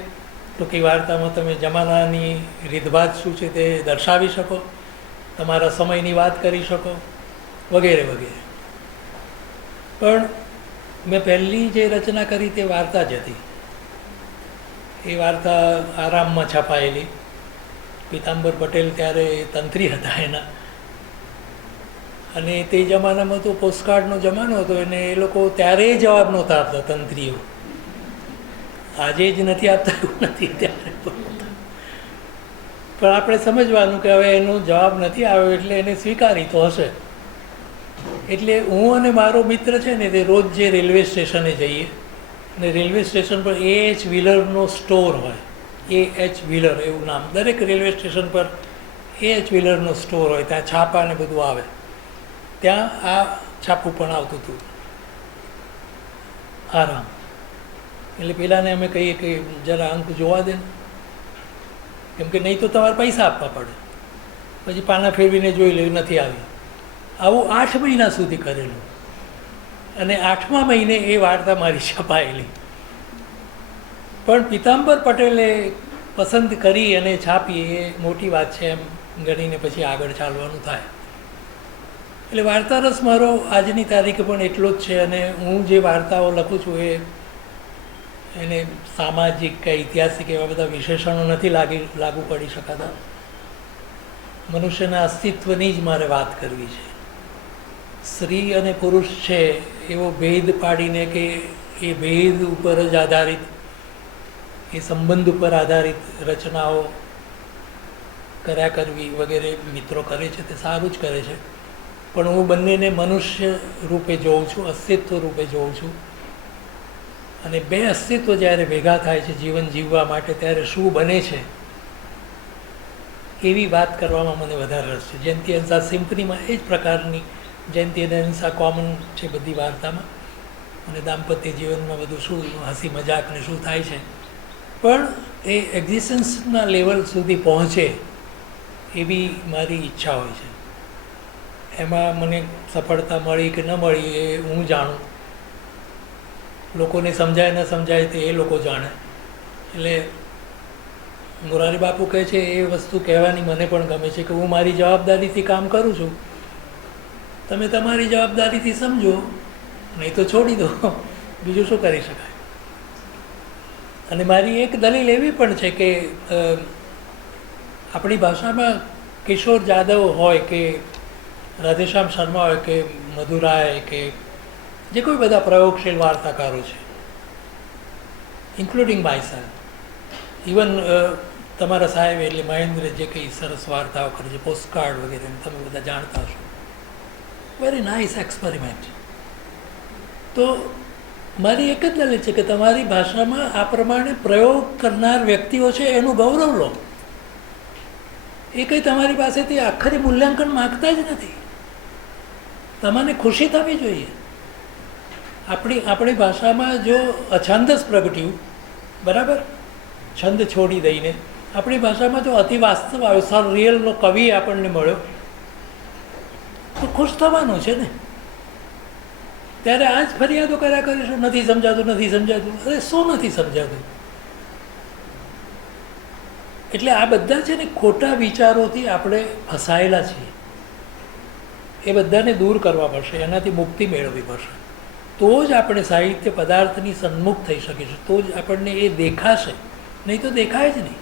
ટૂંકી વાર્તામાં તમે જમાનાની રીતભાત શું છે તે દર્શાવી શકો, તમારા સમયની વાત કરી શકો, વગેરે વગેરે. પણ મેં પહેલી જે રચના કરી તે વાર્તા જ હતી. એ વાર્તા આરામમાં છપાયેલી. પીતાંબર પટેલ ત્યારે તંત્રી હતા એના, અને તે જમાનામાં તો પોસ્ટકાર્ડનો જમાનો હતો, અને એ લોકો ત્યારે જવાબ નહોતા આપતા તંત્રીઓ. આજે જ નથી આપતા એવું નથી, ત્યારે પણ આપણે સમજવાનું કે હવે એનો જવાબ નથી આવ્યો એટલે એને સ્વીકારી તો હશે. એટલે હું અને મારો મિત્ર છે ને તે રોજ જે રેલવે સ્ટેશને જઈએ, અને રેલવે સ્ટેશન પર A.H. વ્હીલરનો સ્ટોર હોય. A.H. વ્હીલર એવું નામ. દરેક રેલવે સ્ટેશન પર A.H. વ્હીલરનો સ્ટોર હોય, ત્યાં છાપા ને બધું આવે. ત્યાં આ છાપું પણ આવતું હતું, આરામ. એટલે પેલાને અમે કહીએ કે જરા અંક જોવા દે, કેમ કે નહીં તો તમારે પૈસા આપવા પડે. પછી પાના ફેરવીને જોઈ લે, નથી આવી. આવું 8 મહિના સુધી કરેલું, અને 8મા મહિને એ વાર્તા મારી છપાયેલી. પણ પીતાંબર પટેલે પસંદ કરી અને છાપી એ મોટી વાત છે એમ ગણીને પછી આગળ ચાલવાનું થાય. એટલે વાર્તા રસ મારો આજની તારીખે પણ એટલો જ છે. અને હું જે વાર્તાઓ લખું છું એને સામાજિક કે ઐતિહાસિક એવા બધા વિશેષણો નથી લાગુ પડી શકાતા. મનુષ્યના અસ્તિત્વની જ મારે વાત કરવી છે. સ્ત્રી અને પુરુષ છે એવો ભેદ પાડીને કે એ ભેદ ઉપર જ આધારિત, એ સંબંધ ઉપર આધારિત રચનાઓ કર્યા કરવી વગેરે મિત્રો કરે છે તે સારું જ કરે છે. પણ હું બંનેને મનુષ્ય રૂપે જોઉં છું, અસ્તિત્વ રૂપે જોઉં છું. અને બે અસ્તિત્વ જ્યારે ભેગા થાય છે જીવન જીવવા માટે, ત્યારે શું બને છે એવી વાત કરવામાં મને વધારે રસ છે. જયંતિ અહિંસા સિમ્પનીમાં એ જ પ્રકારની જયંતિ અને અહિંસા કોમન છે બધી વાર્તામાં. અને દાંપત્ય જીવનમાં બધું શું હસી મજાક ને શું થાય છે, પણ એ એક્ઝિસ્ટન્સના લેવલ સુધી પહોંચે એવી મારી ઈચ્છા હોય છે. એમાં મને સફળતા મળી કે ન મળી એ હું જાણું, લોકોને સમજાય ન સમજાય તે એ લોકો જાણે. એટલે મોરારી બાપુ કહે છે એ વસ્તુ કહેવાની મને પણ ગમે છે કે હું મારી જવાબદારીથી કામ કરું છું, તમે તમારી જવાબદારીથી સમજો, નહીં તો છોડી દો, બીજું શું કરી શકાય. અને મારી એક દલીલ એવી પણ છે કે આપણી ભાષામાં કિશોર જાદવ હોય કે રાધેશ્યામ શર્મા હોય કે મધુરાય કે જે કોઈ બધા પ્રયોગશીલ વાર્તાકારો છે, ઇન્ક્લુડિંગ માય સેલ્ફ, ઇવન તમારા સાહેબ એટલે મહેન્દ્ર જે કંઈ સરસ વાર્તાઓ કરે છે, પોસ્ટકાર્ડ વગેરે, તમે બધા જાણતા હશો. Very nice experiment. તો મારી એક જ દલીલ છે કે તમારી ભાષામાં આ પ્રમાણે પ્રયોગ કરનાર વ્યક્તિઓ છે એનું ગૌરવ લો. એ કંઈ તમારી પાસેથી આખરી મૂલ્યાંકન માગતા જ નથી. તમને ખુશી થવી જોઈએ. આપણી ભાષામાં જો અછાંદસ પ્રગટ્યું, બરાબર, છંદ છોડી દઈને આપણી ભાષામાં જો અતિ વાસ્તવ આવ્યો, સર રિયલનો કવિ આપણને મળ્યો તો ખુશ થવાનું છે ને. ત્યારે આ જ ફરિયાદો કર્યા કરીશું, નથી સમજાતું, નથી સમજાતું. અરે શું નથી સમજાતું? એટલે આ બધા છે ને ખોટા વિચારોથી આપણે ફસાયેલા છીએ. એ બધાને દૂર કરવા પડશે, એનાથી મુક્તિ મેળવવી પડશે. તો જ આપણે સાહિત્ય પદાર્થની સન્મુખ થઈ શકીશું, તો જ આપણને એ દેખાશે, નહીં તો દેખાય જ નહીં.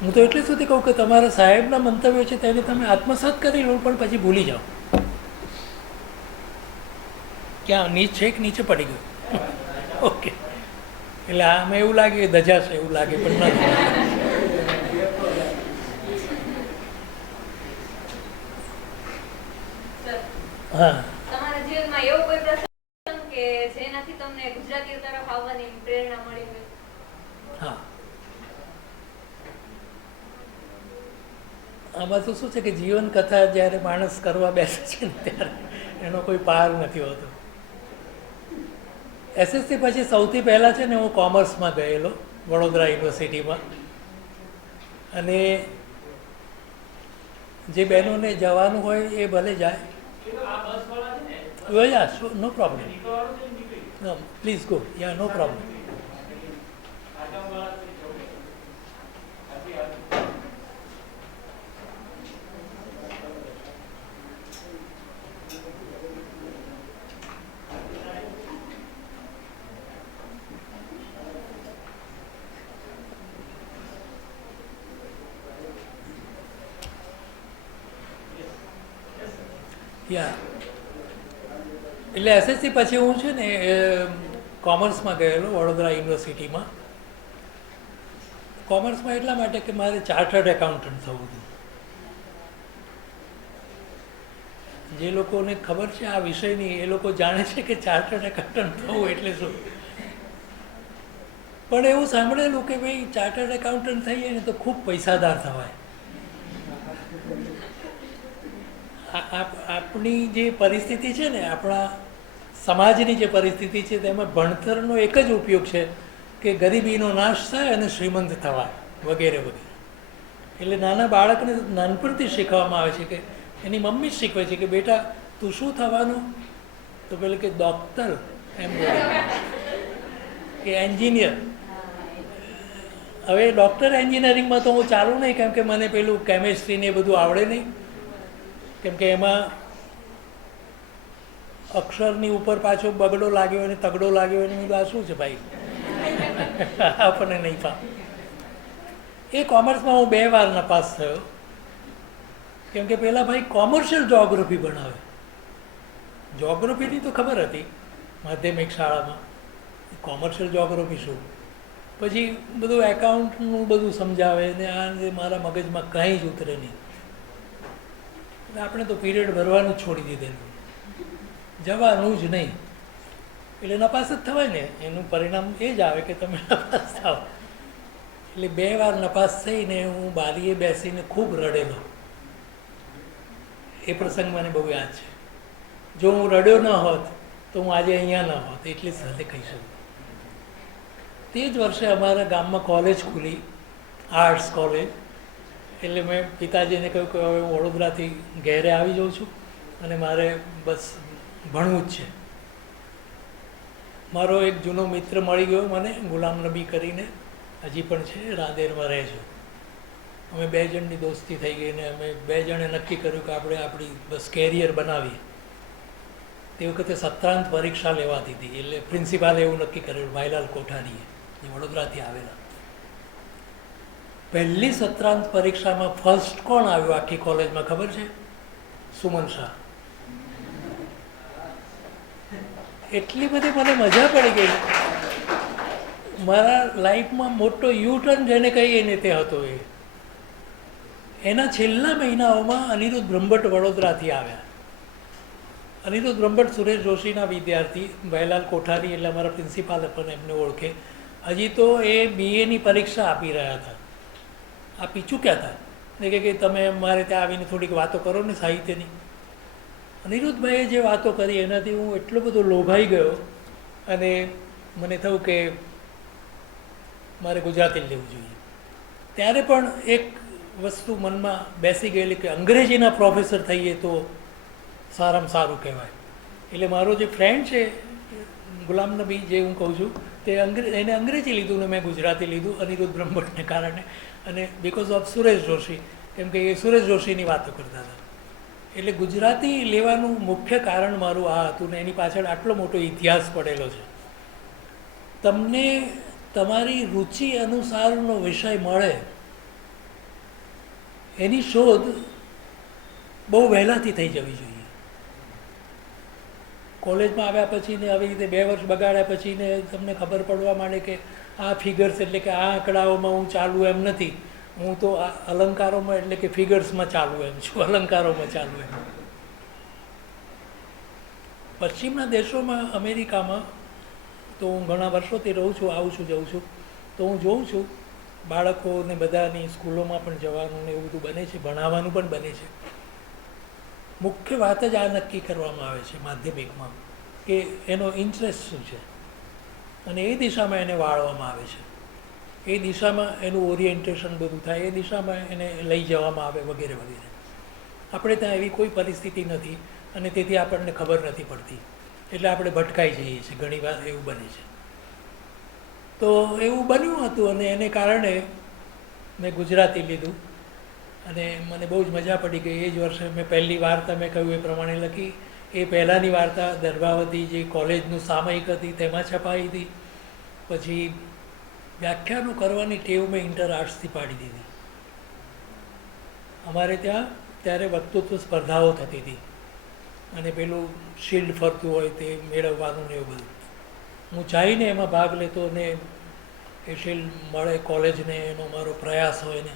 હું તો એટલે સુધી કહું કે તમારા સાહેબના મંતવ્યો છે તેને તમે આત્મસાત કરી લો, પણ પછી ભૂલી જાઓ. ક્યાં નીચે એક નીચે પડી ગયું. ઓકે, એટલે આમાં એવું લાગે ધજા છે એવું લાગે, પણ નથી. હા, તમારા જીવનમાં એવો કોઈ પ્રસંગ કે જેનાથી તમને ગુજરાતી તરફ આવવાની પ્રેરણા મળી હોય? હા, આમાં તો શું છે કે જીવન કથા જ્યારે માણસ કરવા બેસે છે ને ત્યારે એનો કોઈ પાર નથી હોતો. એસએસસી પછી સૌથી પહેલાં છે ને હું કોમર્સમાં ગયેલો વડોદરા યુનિવર્સિટીમાં, અને જે બહેનોને જવાનું હોય એ ભલે જાય. Yeah no problem, no please go, yeah no problem. Yeah એટલે એસએસસી પછી હું છે ને કોમર્સમાં ગયેલો વડોદરા યુનિવર્સિટીમાં. કોમર્સમાં એટલા માટે કે મારે ચાર્ટર્ડ એકાઉન્ટન્ટ થવું હતું. જે લોકોને ખબર છે આ વિષયની એ લોકો જાણે છે કે ચાર્ટર્ડ એકાઉન્ટન્ટ થવું એટલે શું. પણ એવું સાંભળેલું કે ભાઈ ચાર્ટર્ડ એકાઉન્ટન્ટ થઈએ ને તો ખૂબ પૈસાદાર થવાય. આપણી જે પરિસ્થિતિ છે ને, આપણા સમાજની જે પરિસ્થિતિ છે તેમાં ભણતરનો એક જ ઉપયોગ છે કે ગરીબીનો નાશ થાય અને શ્રીમંત થવાય વગેરે વગેરે. એટલે નાના બાળકને નાનપણથી શીખવવામાં આવે છે કે એની મમ્મી જ શીખવે છે કે બેટા તું શું થવાનું, તો પેલું કે ડૉક્ટર, એમ બોલે કે એન્જિનિયર. હવે ડૉક્ટર એન્જિનિયરિંગમાં તો હું ચાલુ નહીં, કેમ કે મને પેલું કેમેસ્ટ્રી ને એ બધું આવડે નહીં, કેમ કે એમાં અક્ષરની ઉપર પાછો બગડો લાગ્યો અને તગડો લાગ્યો અને બધું આ શું છે ભાઈ, આપણને નહીં પામ. એ કોમર્સમાં હું 2 વાર નપાસ થયો, કેમ કે પહેલાં ભાઈ કોમર્શિયલ જોગ્રાફી ભણાવે. જોગ્રાફીની તો ખબર હતી માધ્યમિક શાળામાં, કોમર્શિયલ જોગ્રાફી શું, પછી બધું એકાઉન્ટનું બધું સમજાવે ને આ મારા મગજમાં કંઈ જ ઉતરે નહીં. આપણે તો પીરિયડ ભરવાનું જ છોડી દીધેલું, જવાનું જ નહીં. એટલે નપાસ જ થવાય ને, એનું પરિણામ એ જ આવે કે તમે નપાસ થાવ. એટલે 2 વાર નપાસ થઈને હું બારીએ બેસીને ખૂબ રડેલો. એ પ્રસંગ મને બહુ યાદ છે. જો હું રડ્યો ન હોત તો હું આજે અહીંયા ન હોત, એટલી સાથે કહી શકું. તે જ વર્ષે અમારા ગામમાં કોલેજ ખુલી, આર્ટ્સ કોલેજ. એટલે મેં પિતાજીને કહ્યું કે હવે હું વડોદરાથી ઘેરે આવી જાઉં છું અને મારે બસ ભણવું જ છે. મારો એક જૂનો મિત્ર મળી ગયો મને, ગુલામ નબી કરીને, હજી પણ છે, રાંદેરમાં રહે છે. અમે 2 જણની દોસ્તી થઈ ગઈ ને અમે 2 જણે નક્કી કર્યું કે આપણે આપણી બસ કેરિયર બનાવીએ. તે વખતે સત્રાંત પરીક્ષા લેવાતી હતી, એટલે પ્રિન્સિપાલે એવું નક્કી કરેલું, ભાઈલાલ કોઠારીએ, જે વડોદરાથી આવેલા. પહેલી સત્રાંત પરીક્ષામાં ફર્સ્ટ કોણ આવ્યું આખી કોલેજમાં ખબર છે? સુમન શાહ. એટલી બધી મને મજા પડી ગઈ. મારા લાઈફમાં મોટો યુટર્ન જેને કહીએ ને તે હતો એ. એના છેલ્લા મહિનાઓમાં અનિરુદ્ધ બ્રહ્મભટ્ટ વડોદરાથી આવ્યા. અનિરુદ્ધ બ્રહ્મભટ્ટ સુરેશ જોશીના વિદ્યાર્થી, ભાઈલાલ કોઠારી એટલે અમારા પ્રિન્સિપાલ પણ એમને ઓળખે. હજી તો એ BAની પરીક્ષા આપી રહ્યા હતા, આપી ચૂક્યા હતા. ને કે તમે મારે ત્યાં આવીને થોડીક વાતો કરો ને સાહિત્યની. અનિરુદ્ધભાઈએ જે વાતો કરી એનાથી હું એટલો બધો લોભાઈ ગયો અને મને થયું કે મારે ગુજરાતી જ લેવું જોઈએ. ત્યારે પણ એક વસ્તુ મનમાં બેસી ગયેલી કે અંગ્રેજીના પ્રોફેસર થઈએ તો સારામાં સારું કહેવાય. એટલે મારો જે ફ્રેન્ડ છે ગુલામ નબી, જે હું કહું છું, તે એને અંગ્રેજી લીધું ને મેં ગુજરાતી લીધું અનિરુદ્ધ બ્રહ્મભટ્ટને કારણે, અને બિકોઝ ઓફ સુરેશ જોશી, કેમ કે એ સુરેશ જોશીની વાતો કરતા હતા. એટલે ગુજરાતી લેવાનું મુખ્ય કારણ મારું આ હતું ને એની પાછળ આટલો મોટો ઇતિહાસ પડેલો છે. તમને તમારી રુચિ અનુસારનો વિષય મળે એની શોધ બહુ વહેલાથી થઈ જવી જોઈએ. કોલેજમાં આવ્યા પછી ને આવી રીતે 2 વર્ષ બગાડ્યા પછી ને તમને ખબર પડવા માંડે કે આ ફિગર્સ એટલે કે આ આંકડાઓમાં હું ચાલુ એમ નથી, હું તો આ અલંકારોમાં એટલે કે ફિગર્સમાં ચાલુ એમ છું, અલંકારોમાં ચાલુ એમ. પશ્ચિમના દેશોમાં, અમેરિકામાં તો હું ઘણા વર્ષોથી રહું છું, આવું છું, જઉં છું, તો હું જોઉં છું બાળકોને બધાની સ્કૂલોમાં પણ જવાનું ને એવું બધું બને છે, ભણાવવાનું પણ બને છે. મુખ્ય વાત જ આ નક્કી કરવામાં આવે છે માધ્યમિકમાં કે એનો ઇન્ટરેસ્ટ શું છે, અને એ દિશામાં એને વાળવામાં આવે છે, એ દિશામાં એનું ઓરિએન્ટેશન બધું થાય, એ દિશામાં એને લઈ જવામાં આવે વગેરે વગેરે. આપણે ત્યાં એવી કોઈ પરિસ્થિતિ નથી અને તેથી આપણને ખબર નથી પડતી, એટલે આપણે ભટકાઈ જઈએ છીએ. ઘણીવાર એવું બને છે. તો એવું બન્યું હતું અને એને કારણે મેં ગુજરાતી લીધું અને મને બહુ જ મજા પડી ગઈ. એ જ વર્ષે મેં પહેલી વાર્તા મેં કહ્યું એ પ્રમાણે લખી. એ પહેલાંની વાર્તા દર્ભાવતી, જે કોલેજનું સામયિક હતી તેમાં છપાઈ હતી. પછી વ્યાખ્યાનો કરવાની ટેવ મેં ઇન્ટર આર્ટ્સથી પાડી દીધી. અમારે ત્યાં ત્યારે વક્તૃત્વ સ્પર્ધાઓ થતી હતી અને પેલું શિલ્ડ ફરતું હોય તે મેળવવાનું ને એવું બધું. હું જઈને એમાં ભાગ લેતો ને એ શિલ્ડ મળે કોલેજને, એનો મારો પ્રયાસ હોય ને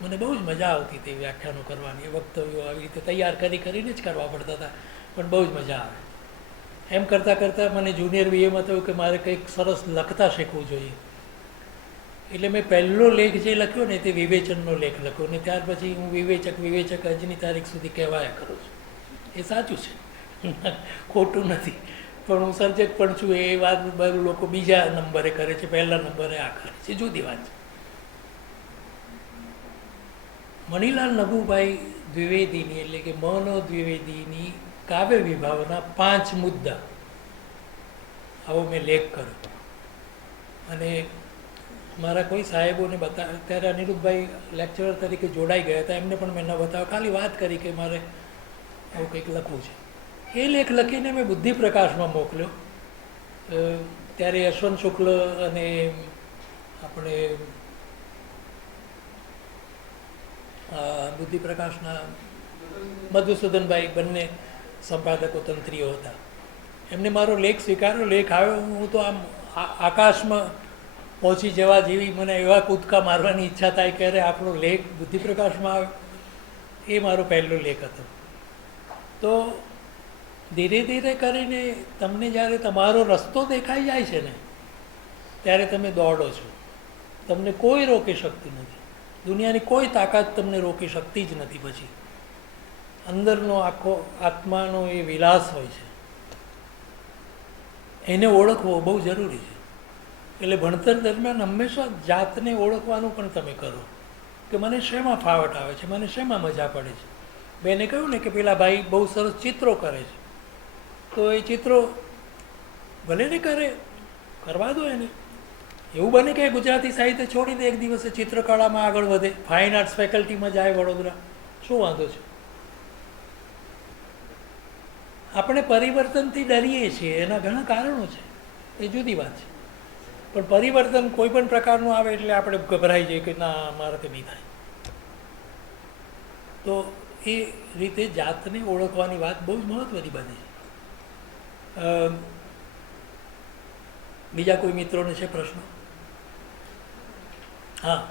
મને બહુ જ મજા આવતી હતી વ્યાખ્યાનો કરવાની. એ વક્તવ્યો આવી રીતે તૈયાર કરીને જ કરવા પડતા હતા, પણ બહુ જ મજા આવે. એમ કરતાં કરતાં મને જુનિયર બીએમાં થયું કે મારે કંઈક સરસ લખતા શીખવું જોઈએ. એટલે મેં પહેલો લેખ જે લખ્યો ને તે વિવેચનનો લેખ લખ્યો ને ત્યાર પછી હું વિવેચક આજની તારીખ સુધી કહેવાયા કરું છું. એ સાચું છે, ખોટું નથી, પણ હું સર્જક પણ છું એ વાત બધું લોકો બીજા નંબરે કરે છે, પહેલા નંબરે આ કરે છે, જુદી વાત છે. મણિલાલ નભુભાઈ દ્વિવેદીની એટલે કે મનો દ્વિવેદીની કાવ્ય વિભાવના 5 મુદ્દા, આવો મેં લેખ કર્યો. અને મારા કોઈ સાહેબોને બતાવ્યા, ત્યારે અનિરુદ્ધભાઈ લેક્ચરર તરીકે જોડાઈ ગયા હતા, એમને પણ મેં ન બતાવ્યા, ખાલી વાત કરી કે મારે આવું કંઈક લખવું છે. એ લેખ લખીને મેં બુદ્ધિપ્રકાશમાં મોકલ્યો. ત્યારે યશવંત શુક્લ અને આપણે બુદ્ધિપ્રકાશના મધુસૂદનભાઈ બંને સંપાદકો તંત્રીઓ હતા. એમને મારો લેખ સ્વીકાર્યો. લેખ આવ્યો, હું તો આમ આકાશમાં પહોંચી જવા જેવી મને એવા કૂદકા મારવાની ઈચ્છા થાય કે અરે આપણો લેખ બુદ્ધિપ્રકાશમાં આવ્યો. એ મારો પહેલો લેખ હતો. તો ધીરે ધીરે કરીને તમને જ્યારે તમારો રસ્તો દેખાઈ જાય છે ને ત્યારે તમે દોડો છો. તમને કોઈ રોકી શકતું નથી. દુનિયાની કોઈ તાકાત તમને રોકી શકતી જ નથી. પછી અંદરનો આખો આત્માનો એ વિલાસ હોય છે, એને ઓળખવો બહુ જરૂરી છે. એટલે ભણતર દરમિયાન હંમેશા જાતને ઓળખવાનું પણ તમે કરો કે મને શેમાં ફાવટ આવે છે, મને શેમાં મજા પડે છે. બેને કહ્યું ને કે પેલા ભાઈ બહુ સરસ ચિત્રો કરે છે, તો એ ચિત્રો ભલે ને કરે, કરવા દો એને. એવું બને કે ગુજરાતી સાહિત્ય છોડી દે, એક દિવસે ચિત્રકળામાં આગળ વધે, ફાઇન આર્ટ્સ ફેકલ્ટીમાં જાય વડોદરા, શું વાંધો છે? આપણે પરિવર્તનથી ડરીએ છીએ, એના ઘણા કારણો છે, એ જુદી વાત છે. પણ પરિવર્તન કોઈ પણ પ્રકારનું આવે એટલે આપણે ગભરાઈ જઈએ કે ના મારાથી નહીં થાય. તો એ રીતે જાતને ઓળખવાની વાત બહુ જ મહત્ત્વની બને છે. બીજા કોઈ મિત્રોને છે પ્રશ્નો? હા.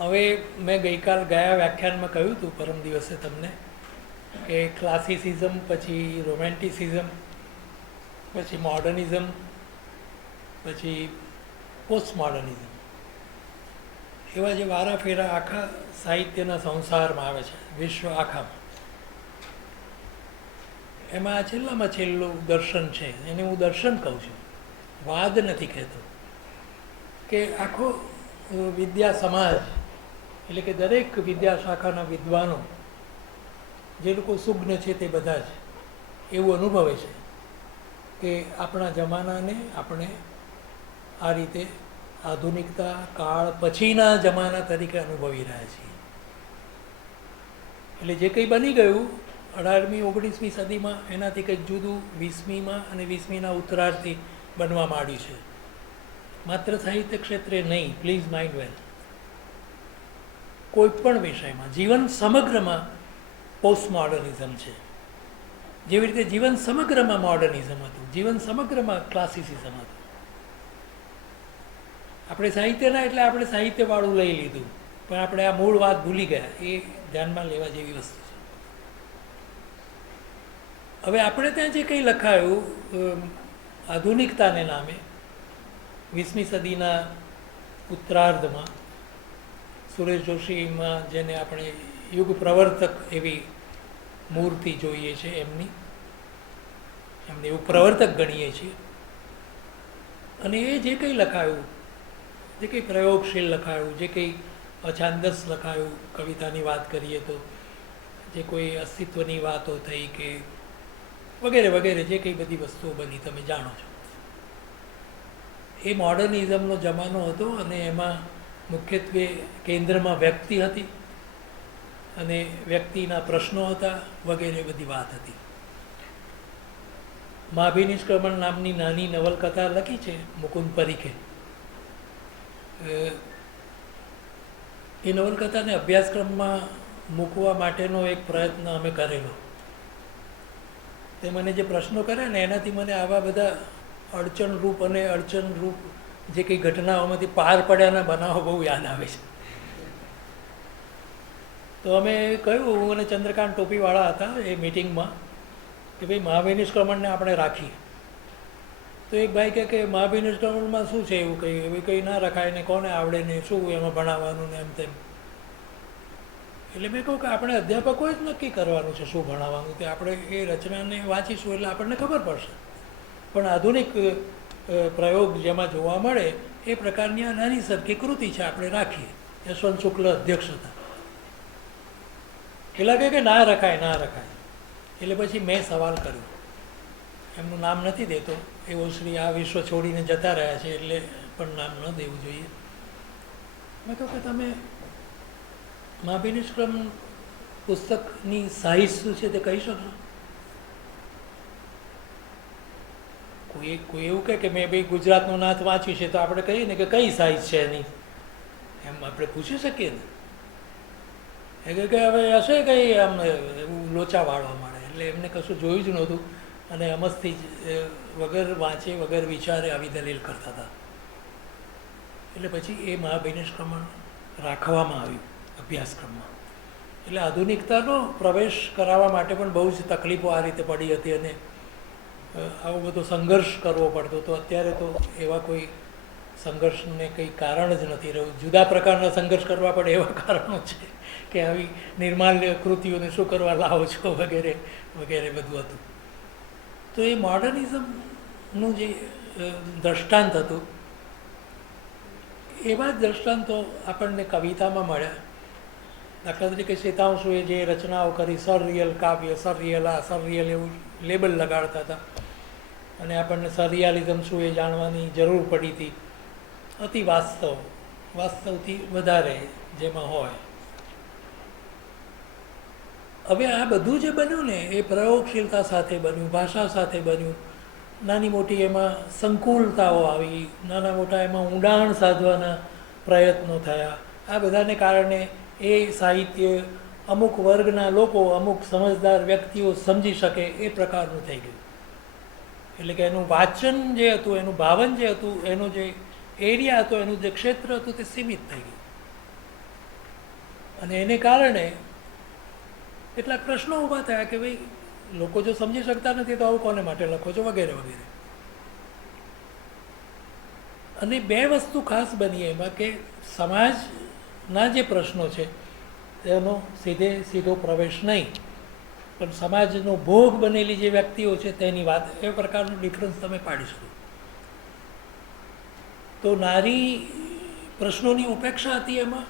હવે મેં ગઈકાલ ગયા વ્યાખ્યાનમાં કહ્યું હતું, પરમ દિવસે તમને, કે ક્લાસિસિઝમ, પછી રોમેન્ટિસિઝમ, પછી મોડર્નિઝમ, પછી પોસ્ટ મોડર્નિઝમ, એવા જે વારાફેરા આખા સાહિત્યના સંસારમાં આવે છે, વિશ્વ આખામાં. એમાં આ છેલ્લામાં છેલ્લું દર્શન છે, એને હું દર્શન કહું છું, વાદ નથી કહેતો. કે આખો વિદ્યા સમાજ, એટલે કે દરેક વિદ્યા શાખાના વિદ્વાનો, જે લોકો સુજ્ઞ છે તે બધા જ એવું અનુભવે છે કે આપણા જમાનાને આપણે આ રીતે આધુનિકતા કાળ પછીના જમાના તરીકે અનુભવી રહ્યા છીએ. એટલે જે કંઈ બની ગયું 18મી 19મી સદીમાં, એનાથી કંઈક જુદું 20મીમાં અને 20મીના ઉત્તરાર્ધથી બનવા માંડ્યું છે. માત્ર સાહિત્ય ક્ષેત્રે નહીં, પ્લીઝ માઇન્ડ વેલ, કોઈ પણ વિષયમાં, જીવન સમગ્રમાં પોસ્ટ મોડર્નિઝમ છે. જેવી રીતે જીવન સમગ્રમાં મોડર્નિઝમ હતું, જીવન સમગ્રમાં ક્લાસિસિઝમ હતું. આપણે સાહિત્યના એટલે આપણે સાહિત્યવાળું લઈ લીધું, પણ આપણે આ મૂળ વાત ભૂલી ગયા. એ ધ્યાનમાં લેવા જેવી વસ્તુ છે. હવે આપણે ત્યાં જે કંઈ લખાયું આધુનિકતાને નામે 20મી સદીના ઉત્તરાર્ધમાં, સુરેશ જોશીમાં જેને આપણે યુગ પ્રવર્તક એવી મૂર્તિ જોઈએ છે, એમને યુગ પ્રવર્તક ગણીએ છીએ. અને એ જે કંઈ લખાયું, જે કંઈ પ્રયોગશીલ લખાયું, જે કંઈ અછાંદસ લખાયું, કવિતાની વાત કરીએ તો જે કોઈ અસ્તિત્વની વાતો થઈ કે વગેરે વગેરે, જે કંઈ બધી વસ્તુઓ બની તમે જાણો છો. એ મોડર્નિઝમનો જમાનો હતો અને એમાં મુખ્યત્વે કેન્દ્રમાં વ્યક્તિ હતી અને વ્યક્તિના પ્રશ્નો હતા વગેરે બધી વાત હતી. માભિનિષ્ક્રમણ નામની નાની નવલકથા લખી છે મુકુંદ પરીખે. એ નવલકથાને અભ્યાસક્રમમાં મૂકવા માટેનો એક પ્રયત્ન અમે કરેલો. તે મને જે પ્રશ્નો કર્યા ને એનાથી મને આવા બધા અડચણરૂપ અને અડચણરૂપ જે કંઈ ઘટનાઓમાંથી પાર પડ્યાના બનાવો બહુ યાદ આવે છે. તો અમે કહ્યું, હું અને ચંદ્રકાંત ટોપીવાળા હતા એ મિટિંગમાં, કે ભાઈ મહાભિનિષ્ક્રમણને આપણે રાખીએ. તો એક ભાઈ કહે કે મહાભિનિષ્ક્રમણમાં શું છે એવું કંઈ, એવી કંઈ ના રખાય ને કોને આવડે ને શું એમાં ભણાવવાનું ને એમ તેમ. એટલે મેં કહું કે આપણે અધ્યાપકોએ જ નક્કી કરવાનું છે શું ભણાવવાનું, તે આપણે એ રચનાને વાંચીશું એટલે આપણને ખબર પડશે. પણ આધુનિક પ્રયોગ જેમાં જોવા મળે એ પ્રકારની આ નાની સરખી કૃતિ છે, આપણે રાખીએ. યશવંત શુક્લ અધ્યક્ષ હતા. એ લાગે કે ના રખાય, ના રખાય. એટલે પછી મેં સવાલ કર્યો, એમનું નામ નથી દેતો, એવો શ્રી આ વિશ્વ છોડીને જતા રહ્યા છે એટલે પણ નામ ન દેવું જોઈએ. મેં કહ્યું કે તમે મહાભિનિષ્ક્રમણ પુસ્તકની સાઇઝ શું છે તે કહી શકશો? કોઈ એવું કહે કે મેં ભાઈ ગુજરાતનો નાથ વાંચ્યું છે, તો આપણે કહીએ ને કે કઈ સાઇઝ છે એની, એમ આપણે પૂછી શકીએ ને. એ કે હવે હશે કંઈ આમ એવું લોચા વાળવા માંડે. એટલે એમને કશું જોયું જ નહોતું અને અમસ્થી જ વગર વાંચે વગર વિચારે આવી દલીલ કરતા હતા. એટલે પછી એ મહાભિનિષ્ક્રમણ રાખવામાં આવ્યું અભ્યાસક્રમમાં. એટલે આધુનિકતાનો પ્રવેશ કરાવવા માટે પણ બહુ જ તકલીફો આ રીતે પડી હતી અને આવો બધો સંઘર્ષ કરવો પડતો હતો. અત્યારે તો એવા કોઈ સંઘર્ષને કંઈ કારણ જ નથી રહ્યું. જુદા પ્રકારના સંઘર્ષ કરવા પડે એવા કારણો છે કે આવી નિર્માલ્ય કૃતિઓને શું કરવા લાવો છો વગેરે વગેરે બધું હતું. તો એ મોડર્નિઝમનું જે દ્રષ્ટાંત હતું, એવા જ દ્રષ્ટાંતો આપણને કવિતામાં મળ્યા. દાખલા તરીકે શેતાંશુએ જે રચનાઓ કરી, સરરિયલ કાવ્ય, સરરિયલ આ, સરરિયલ એવું લેબલ લગાડતા હતા અને આપણને સરરિયાલિઝમ શું એ જાણવાની જરૂર પડી હતી. અતિ વાસ્તવ, વાસ્તવથી વધારે જેમાં હોય. હવે આ બધું જે બન્યું ને એ પ્રયોગશીલતા સાથે બન્યું, ભાષા સાથે બન્યું. નાની મોટી એમાં સંકુલતાઓ આવી, નાના મોટા એમાં ઊંડાણ સાધવાના પ્રયત્નો થયા. આ બધાને કારણે એ સાહિત્ય અમુક વર્ગના લોકો, અમુક સમજદાર વ્યક્તિઓ સમજી શકે એ પ્રકારનું થઈ ગયું. એટલે કે એનું વાચન જે હતું, એનું ભાવન જે હતું, એનો જે એરિયા હતો, એનું જે ક્ષેત્ર હતું તે સીમિત થઈ ગયું. અને એને કારણે કેટલાક પ્રશ્નો ઊભા થયા કે ભાઈ લોકો જો સમજી શકતા નથી તો આવું કોને માટે લખો છો વગેરે વગેરે. અને બે વસ્તુ ખાસ બની એમાં કે સમાજના જે પ્રશ્નો છે તેનો સીધો પ્રવેશ નહીં, પણ સમાજનો ભોગ બનેલી જે વ્યક્તિઓ છે તેની વાત, એ પ્રકારનો ડિફરન્સ તમે પાડી શકો. તો નારી પ્રશ્નોની ઉપેક્ષા હતી એમાં,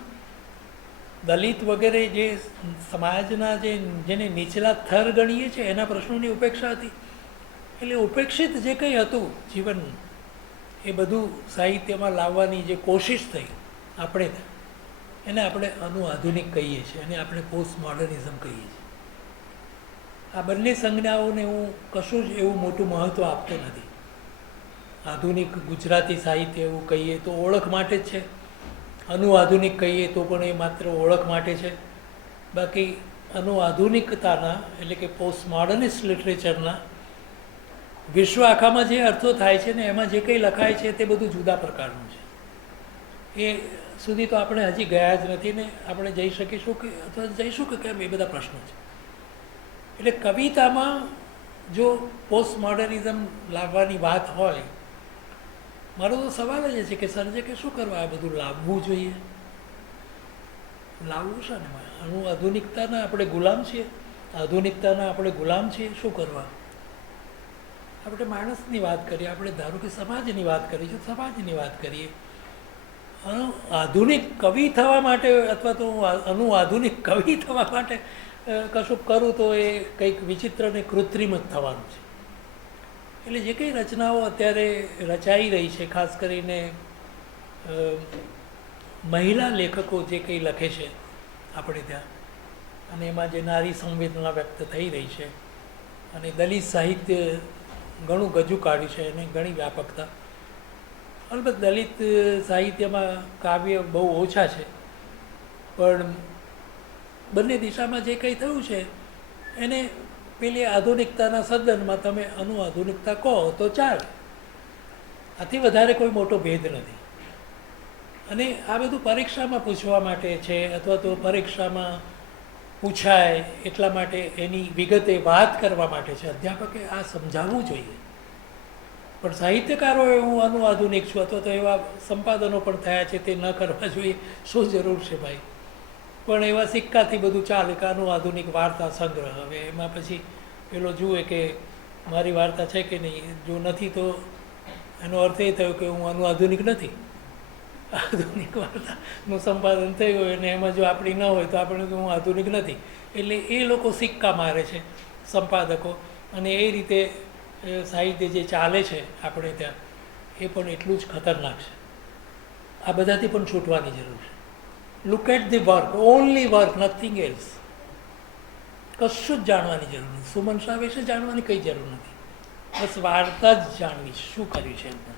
દલિત વગેરે જે સમાજના જેને નીચલા થર ગણીએ છીએ એના પ્રશ્નોની ઉપેક્ષા હતી. એટલે ઉપેક્ષિત જે કંઈ હતું જીવન, એ બધું સાહિત્યમાં લાવવાની જે કોશિશ થઈ એને આપણે આધુનિક કહીએ છીએ અને આપણે પોસ્ટ મોડર્નિઝમ કહીએ છીએ. આ બંને સંજ્ઞાઓને હું કશું જ એવું મોટું મહત્ત્વ આપતો નથી. આધુનિક ગુજરાતી સાહિત્ય એવું કહીએ તો ઓળખ માટે જ છે, આધુનિક કહીએ તો પણ એ માત્ર ઓળખ માટે છે. બાકી આધુનિકતાના એટલે કે પોસ્ટ મોડર્નિસ્ટ લિટરેચરના વિશ્વ આખામાં જે અર્થો થાય છે ને એમાં જે કંઈ લખાય છે તે બધું જુદા પ્રકારનું છે. એ સુધી તો આપણે હજી ગયા જ નથી ને આપણે જઈ શકીશું કે અથવા જઈશું કે કેમ, એ બધા પ્રશ્નો છે. એટલે કવિતામાં જો પોસ્ટ મોડર્નિઝમ લાવવાની વાત હોય, મારો તો સવાલ જ છે કે સર્જકે શું કરવા આ બધું લાવવું જોઈએ? લાવવું છે ને આધુનિકતાના આપણે ગુલામ છીએ, શું કરવા? આપણે માણસની વાત કરીએ, આપણે ધારો કે સમાજની વાત કરીએ છીએ, સમાજની વાત કરીએ. આધુનિક કવિ થવા માટે અથવા તો આધુનિક કવિ થવા માટે કશું કરું તો એ કંઈક વિચિત્ર ને કૃત્રિમ જ થવાનું છે. એટલે જે કંઈ રચનાઓ અત્યારે રચાઈ રહી છે, ખાસ કરીને મહિલા લેખકો જે કંઈ લખે છે આપણે ત્યાં, અને એમાં જે નારી સંવેદના વ્યક્ત થઈ રહી છે, અને દલિત સાહિત્ય ઘણું ગજુ કાઢ્યું છે એને ઘણી વ્યાપકતા. અલબત્ત દલિત સાહિત્યમાં કાવ્ય બહુ ઓછા છે, પણ બંને દિશામાં જે કંઈ થયું છે એને પેલી આધુનિકતાના સદનમાં તમે આધુનિકતા કહો તો ચાલે. આથી વધારે કોઈ મોટો ભેદ નથી. અને આ બધું પરીક્ષામાં પૂછવા માટે છે અથવા તો પરીક્ષામાં પૂછાય એટલા માટે એની વિગતે વાત કરવા માટે છે. અધ્યાપકે આ સમજાવવું જોઈએ. પણ સાહિત્યકારોએ હું આધુનિક છું અથવા તો એવા સંપાદનો પણ થયા છે તે ન કરવા જોઈએ. શું જરૂર છે ભાઈ? પણ એવા સિક્કાથી બધું ચાલે કે આધુનિક વાર્તા સંગ્રહ. હવે એમાં પછી પેલો જુએ કે મારી વાર્તા છે કે નહીં. જો નથી તો એનો અર્થ એ થયો કે હું આધુનિક નથી. આધુનિક વાર્તાનું સંપાદન થયું હોય અને એમાં જો આપણી ન હોય તો આપણે હું આધુનિક નથી. એટલે એ લોકો સિક્કા મારે છે સંપાદકો, અને એ રીતે સાહિત્ય જે ચાલે છે આપણે ત્યાં એ પણ એટલું જ ખતરનાક છે. આ બધાથી પણ છૂટવાની જરૂર છે. Look at the work, only work, nothing else. કશું જ જાણવાની જરૂર નથી. સુમન શાહ વિશે જાણવાની કંઈ જરૂર નથી. બસ વાર્તા જ જાણવી છે, શું કર્યું છે એમને.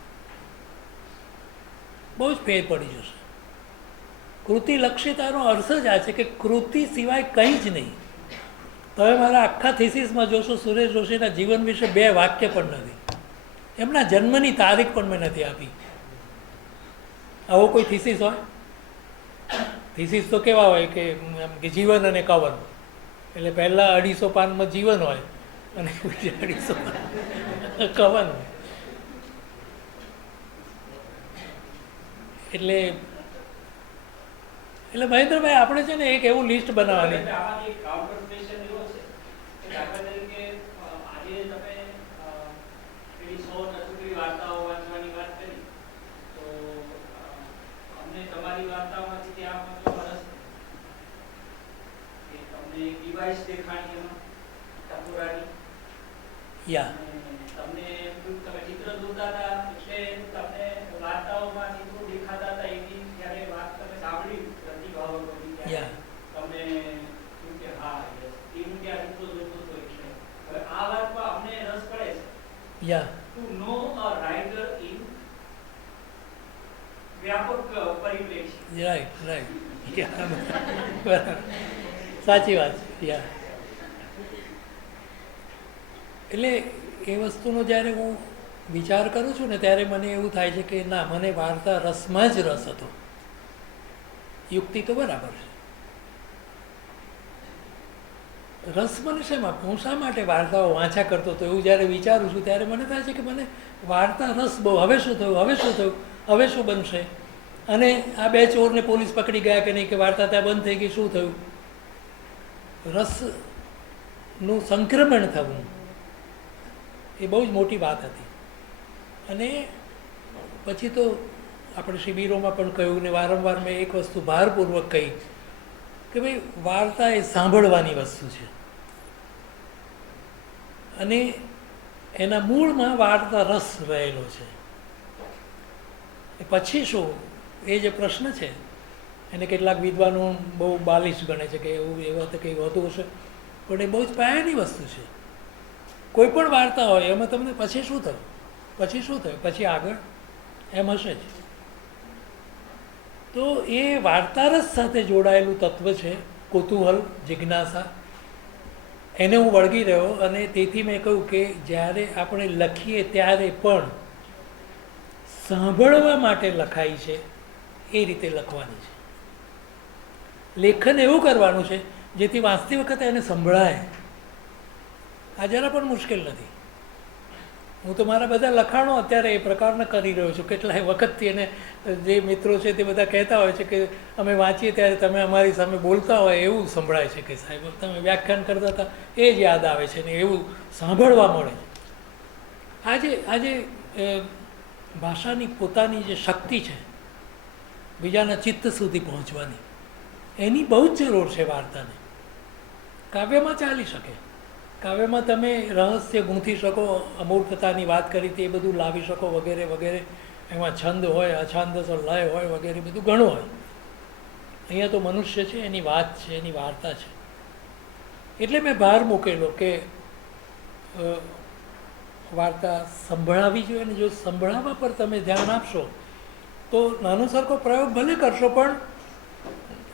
બહુ જ ફેર પડી જશે. કૃતિલક્ષિતાનો અર્થ જ આ છે કે કૃતિ સિવાય કંઈ જ નહીં. તમે મારા આખા થીસીસમાં જોશો સુરેશ જોશીના જીવન વિશે 2 વાક્ય પણ નથી. એમના જન્મની તારીખ પણ મેં નથી આપી. આવો કોઈ થીસીસ હોય? થીસીસ તો કેવા હોય કે જીવન અને કવન, એટલે પહેલાં 250 પાનમાં જીવન હોય અને બીજા 250 પાન કવન હોય. એટલે મહેન્દ્રભાઈ આપણે છે ને એક એવું લિસ્ટ બનાવવાની. યા તમને ચિત્ર દોરતા હતા એટલે તમને વાર્તાઓમાં ચિત્રો દેખાતા હતા. એની જ્યારે વાત તમે સાંભળી પ્રતિભાવકોની ત્યારે તમને શું કે હા એવું ત્યાં ચિત્રો દોરતો હતો. એટલે હવે આ વાતમાં અમને રસ પડે છે yeah to know a writer in વ્યાપક પરિપ્રેક્ષ્ય. રાઈટ બરાબર, સાચી વાત છે. યા એટલે એ વસ્તુનો જ્યારે હું વિચાર કરું છું ને ત્યારે મને એવું થાય છે કે ના, મને વાર્તા રસમાં જ રસ હતો. યુક્તિ તો બરાબર છે, રસ મને શેમાં, હું શા માટે વાર્તાઓ વાંચા કરતો હતો એવું જ્યારે વિચારું છું ત્યારે મને થાય છે કે મને વાર્તા રસ બહુ, હવે શું થયું, હવે શું થયું, હવે શું બનશે, અને આ બે ચોરને પોલીસ પકડી ગયા કે નહીં, કે વાર્તા ત્યાં બંધ થઈ ગઈ, શું થયું. રસનું સંક્રમણ થવું એ બહુ જ મોટી વાત હતી. અને પછી તો આપણે શિબિરોમાં પણ કહ્યું ને વારંવાર મેં એક વસ્તુ ભારપૂર્વક કહી કે ભાઈ વાર્તા એ સાંભળવાની વસ્તુ છે, અને એના મૂળમાં વાર્તા રસ રહેલો છે. પછી શું એ જે પ્રશ્ન છે એને કેટલાક વિદ્વાનો બહુ બાલિશ ગણે છે કે એવું એવા તો કંઈ હોતું હશે, પણ એ બહુ જ પાયાની વસ્તુ છે. કોઈ પણ વાર્તા હોય એમાં તમને પછી શું થયું, પછી શું થયું, પછી આગળ એમ હશે જ. તો એ વાર્તારસ સાથે જોડાયેલું તત્વ છે કુતૂહલ, જિજ્ઞાસા. એને હું વળગી રહ્યો, અને તેથી મેં કહ્યું કે જ્યારે આપણે લખીએ ત્યારે પણ સાંભળવા માટે લખાય છે એ રીતે લખવાની છે. લેખન એવું કરવાનું છે જેથી વાંચતી વખતે એને સંભળાય. આ જરા પણ મુશ્કેલ નથી. હું તો મારા બધા લખાણો અત્યારે એ પ્રકારના કરી રહ્યો છું. કેટલાય વખતથી એને જે મિત્રો છે તે બધા કહેતા હોય છે કે અમે વાંચીએ ત્યારે તમે અમારી સામે બોલતા હોય એવું સંભળાય છે, કે સાહેબ તમે વ્યાખ્યાન કરતા હતા એ જ યાદ આવે છે ને એવું સાંભળવા મળે છે. આજે ભાષાની પોતાની જે શક્તિ છે બીજાના ચિત્ત સુધી પહોંચવાની, એની બહુ જ જરૂર છે વાર્તાને. કાવ્યમાં ચાલી શકે, કાવ્યમાં તમે રહસ્ય ગૂંથી શકો, અમૂર્તતાની વાત કરી હતી એ બધું લાવી શકો વગેરે વગેરે. એમાં છંદ હોય, અછંદ લય હોય વગેરે બધું ઘણું હોય. અહીંયા તો મનુષ્ય છે, એની વાત છે, એની વાર્તા છે. એટલે મેં ભાર મૂકેલો કે વાર્તા સંભળાવી જોઈએ, અને જો સંભળાવવા પર તમે ધ્યાન આપશો તો નાનો સરખો પ્રયોગ ભલે કરશો પણ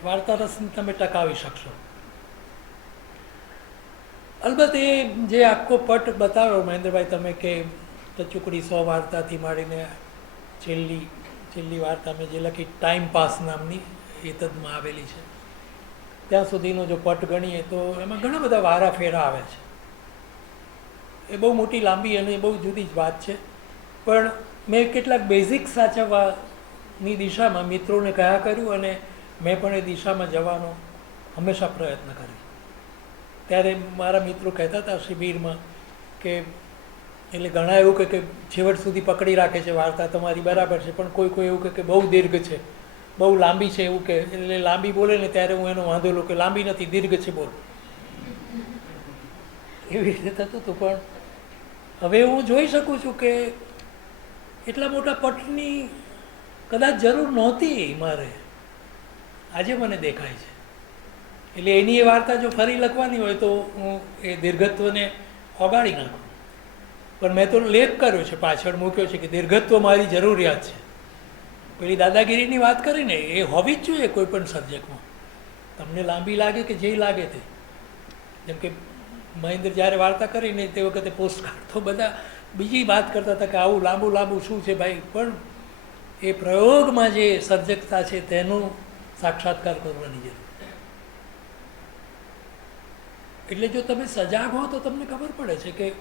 વાર્તા રસને તમે ટકાવી શકશો. અલબત્ત એ જે આખો પટ બતાવ્યો મહેન્દ્રભાઈ તમે, કે ટચુકડી 100 વાર્તાથી માંડીને છેલ્લી વાર્તા મેં જે લખી ટાઈમ પાસ નામની, એ તદમાં આવેલી છે, ત્યાં સુધીનો જો પટ ગણીએ તો એમાં ઘણા બધા વારા ફેરા આવે છે. એ બહુ મોટી લાંબી અને બહુ જુદી જ વાત છે. પણ મેં કેટલાક બેઝિક સાચવવાની દિશામાં મિત્રોને કહ્યા કર્યું, અને મેં પણ એ દિશામાં જવાનો હંમેશા પ્રયત્ન કર્યો. ત્યારે મારા મિત્રો કહેતા હતા શિબિરમાં કે એટલે ઘણા એવું કે છેવટ સુધી પકડી રાખે છે વાર્તા તમારી, બરાબર છે, પણ કોઈ એવું કે બહુ દીર્ઘ છે, બહુ લાંબી છે એવું કે, એટલે લાંબી બોલે ને ત્યારે હું એનો વાંધો લઉં કે લાંબી નથી, દીર્ઘ છે બોલ. એવી રીતે થતું હતું. પણ હવે હું જોઈ શકું છું કે એટલા મોટા પટની કદાચ જરૂર નહોતી મારે, આજે મને દેખાય છે. એટલે એની એ વાર્તા જો ફરી લખવાની હોય તો હું એ દીર્ઘત્વને ઓગાળી નાખું. પણ મેં તો લેખ કર્યો છે, પાછળ મૂક્યો છે કે દીર્ઘત્વ મારી જરૂરિયાત છે. પેલી દાદાગીરીની વાત કરીને એ હોવી જ જોઈએ કોઈ પણ સબ્જેક્ટમાં, તમને લાંબી લાગે કે જે લાગે તે. જેમ કે મહેન્દ્ર જ્યારે વાર્તા કરીને તે વખતે પોસ્ટકાર્ડ તો બધા બીજી વાત કરતા હતા કે આવું લાંબુ લાંબુ શું છે ભાઈ, પણ એ પ્રયોગમાં જે સર્જકતા છે તેનો સાક્ષાત્કાર કરવાની જરૂર. એટલે જો તમે સજાગ હો તો તમને ખબર પડે છે કે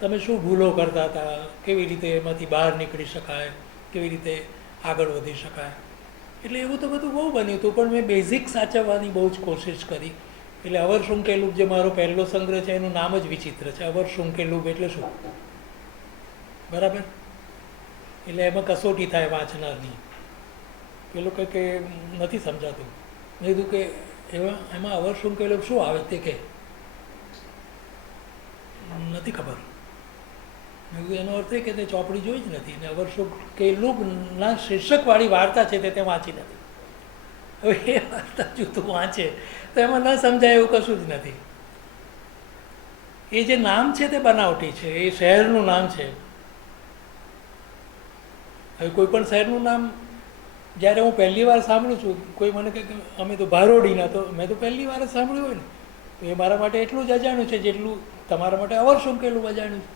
તમે શું ભૂલો કરતા હતા, કેવી રીતે એમાંથી બહાર નીકળી શકાય, કેવી રીતે આગળ વધી શકાય. એટલે એવું તો બધું બહુ બન્યું હતું, પણ મેં બેઝિક સાચવવાની બહુ જ કોશિશ કરી. એટલે અવર શૃંકેલુબ જે મારો પહેલો સંગ્રહ છે એનું નામ જ વિચિત્ર છે, અવર શૃંકેલુબ એટલે શું, બરાબર? એટલે એમાં કસોટી થાય વાંચનારની. પેલું કંઈ કે નથી સમજાતું. મેં કીધું કે એમાં અવર શૃંકેલુબ શું આવે તે કે નથી ખબર. મેં કીધું એનો અર્થ એ કે તે ચોપડી જોઈ જ નથી, ને અવર શૃંકેલુબના શીર્ષકવાળી વાર્તા છે તે વાંચી નથી. હવે એ વાર્તા જો તું વાંચે તો એમાં ન સમજાય એવું કશું જ નથી. એ જે નામ છે તે બનાવટી છે, એ શહેરનું નામ છે. હવે કોઈ પણ શહેરનું નામ જ્યારે હું પહેલી વાર સાંભળું છું, કોઈ મને કહે કે અમે તો ભારોડીના, તો મેં તો પહેલી વાર જ સાંભળ્યું હોય ને, તો એ મારા માટે એટલું જ અજાણ્યું છે જેટલું તમારા માટે અવર શૃંકેલુબ અજાણ્યું છે.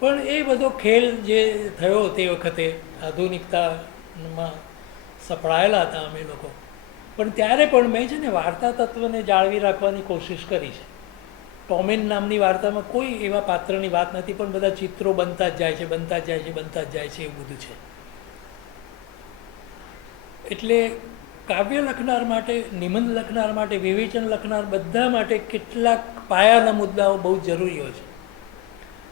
પણ એ બધો ખેલ જે થયો તે વખતે આધુનિકતામાં સપડાયેલા હતા અમે લોકો, પણ ત્યારે પણ મેં છે ને વાર્તા તત્વને જાળવી રાખવાની કોશિશ કરી છે. ટોમેન નામની વાર્તામાં કોઈ એવા પાત્રની વાત નથી, પણ બધા ચિત્રો બનતા જ જાય છે, બનતા જ જાય છે, બનતા જ જાય છે, એવું બધું છે. એટલે કાવ્ય લખનાર માટે, નિબંધ લખનાર માટે, વિવેચન લખનાર બધા માટે કેટલાક પાયાના મુદ્દાઓ બહુ જરૂરી હોય છે.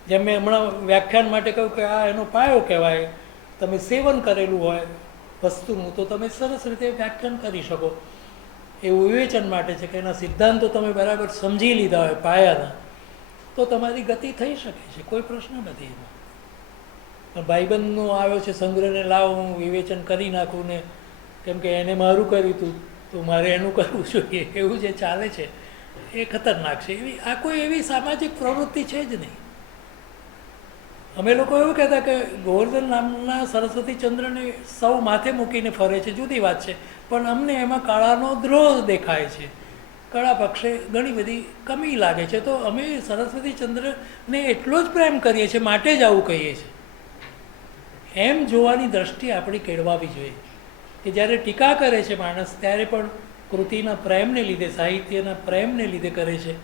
જેમ મેં હમણાં વ્યાખ્યાન માટે કહ્યું કે આ એનો પાયો કહેવાય. તમે સેવન કરેલું હોય વસ્તુનું તો તમે સરસ રીતે વ્યાખ્યાન કરી શકો. એવું વિવેચન માટે છે કે એના સિદ્ધાંતો તમે બરાબર સમજી લીધા હોય પાયાના, તો તમારી ગતિ થઈ શકે છે, કોઈ પ્રશ્ન નથી એમાં. પણ ભાઈબંધનો આવ્યો છે સંગ્રહને લાવ હું વિવેચન કરી નાખું ને, કેમ કે એને મારું કર્યું હતું તો મારે એનું કરવું જોઈએ, એવું જે ચાલે છે એ ખતરનાક છે. એવી આ કોઈ એવી સામાજિક પ્રવૃત્તિ છે જ નહીં. અમે લોકો એવું કહેતા કે ગોવર્ધન નામના સરસ્વતીચંદ્રને સૌ માથે મૂકીને ફરે છે, જુદી વાત છે, પણ અમને એમાં કળાનો દ્રોહ દેખાય છે, કળા પક્ષે ઘણી બધી કમી લાગે છે. તો અમે સરસ્વતીચંદ્રને એટલો જ પ્રેમ કરીએ છીએ, માટે જ આવું કહીએ છીએ. એમ જોવાની દ્રષ્ટિ આપણી કેળવાવી જોઈએ કે જ્યારે ટીકા કરે છે માણસ, ત્યારે પણ કૃતિના પ્રેમને લીધે, સાહિત્યના પ્રેમને લીધે કરે છે,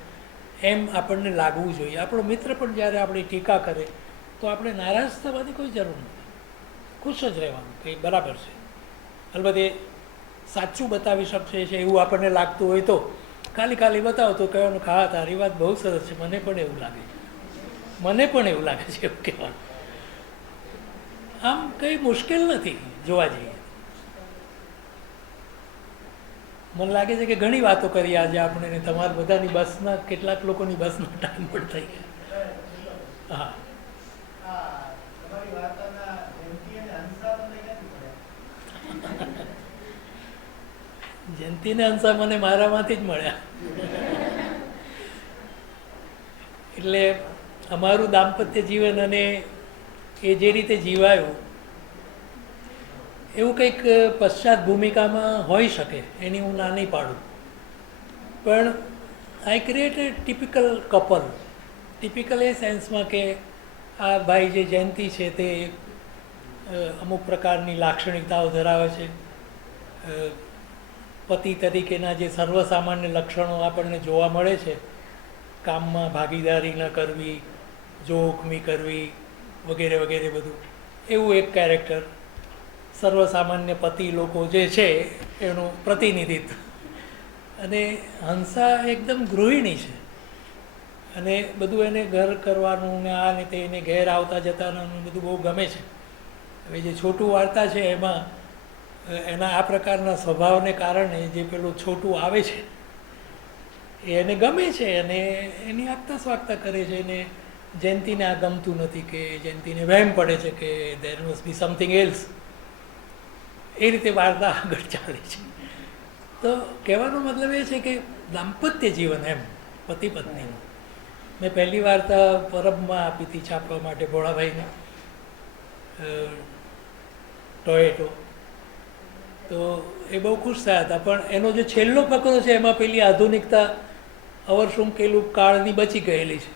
એમ આપણને લાગવું જોઈએ. આપણો મિત્ર પણ જ્યારે આપણી ટીકા કરે તો આપણે નારાજ થવાની કોઈ જરૂર નથી, ખુશ જ રહેવાનું કે બરાબર છે. અલબત્ત એ સાચું બતાવી શકશે છે એવું આપણને લાગતું હોય તો ખાલી ખાલી બતાવો તો કહેવાનું હા તારી વાત બહુ સરસ છે, મને પણ એવું લાગે છે, મને પણ એવું લાગે છે એવું કહેવાનું. આમ કંઈ મુશ્કેલ નથી જોવા જઈએ. મને લાગે છે કે ઘણી વાતો કરી આજે આપણે, ને તમારા બધાની બસના, કેટલાક લોકોની બસનો ટાઈમ પણ થઈ ગયો. હા, જયંતિ ને હંસા મને મારામાંથી જ મળ્યા. એટલે અમારું દાંપત્ય જીવન અને એ જે રીતે જીવાયું એવું કંઈક પશ્ચાત ભૂમિકામાં હોઈ શકે, એની હું ના નહીં પાડું. પણ I create a typical couple. Typical એ સેન્સમાં કે આ ભાઈ જે જયંતિ છે તે અમુક પ્રકારની લાક્ષણિકતાઓ ધરાવે છે. પતિ તરીકેના જે સર્વસામાન્ય લક્ષણો આપણને જોવા મળે છે, કામમાં ભાગીદારી ન કરવી, જોખમી કરવી વગેરે વગેરે, બધું એવું એક કેરેક્ટર. સર્વસામાન્ય પતિ લોકો જે છે એનું પ્રતિનિધિત્વ. અને હંસા એકદમ ગૃહિણી છે, અને બધું એને ઘર કરવાનું ને આ ને તે, એને ઘેર આવતા જતાનું બધું બહુ ગમે છે. હવે જે છોટું વાર્તા છે એમાં એના આ પ્રકારના સ્વભાવને કારણે જે પેલું છોટું આવે છે એ એને ગમે છે, અને એની આગતા સ્વાગતા કરે છે. અને જયંતિને આ ગમતું નથી, કે જયંતિને વહેમ પડે છે કે દેર મસ્ટ બી સમથિંગ એલ્સ. એ રીતે વાર્તા આગળ ચાલે છે. તો કહેવાનો મતલબ એ છે કે દાંપત્ય જીવન એમ પતિ પત્નીનું. મેં પહેલી વાર્તા પરબમાં આપી હતી છાપવા માટે ભોળાભાઈને, ટોયેટો. તો એ બહુ ખુશ થયા હતા. પણ એનો જે છેલ્લો ફકરો છે એમાં પેલી આધુનિકતા અવરસુંકેલું કાળની બચી ગયેલી છે.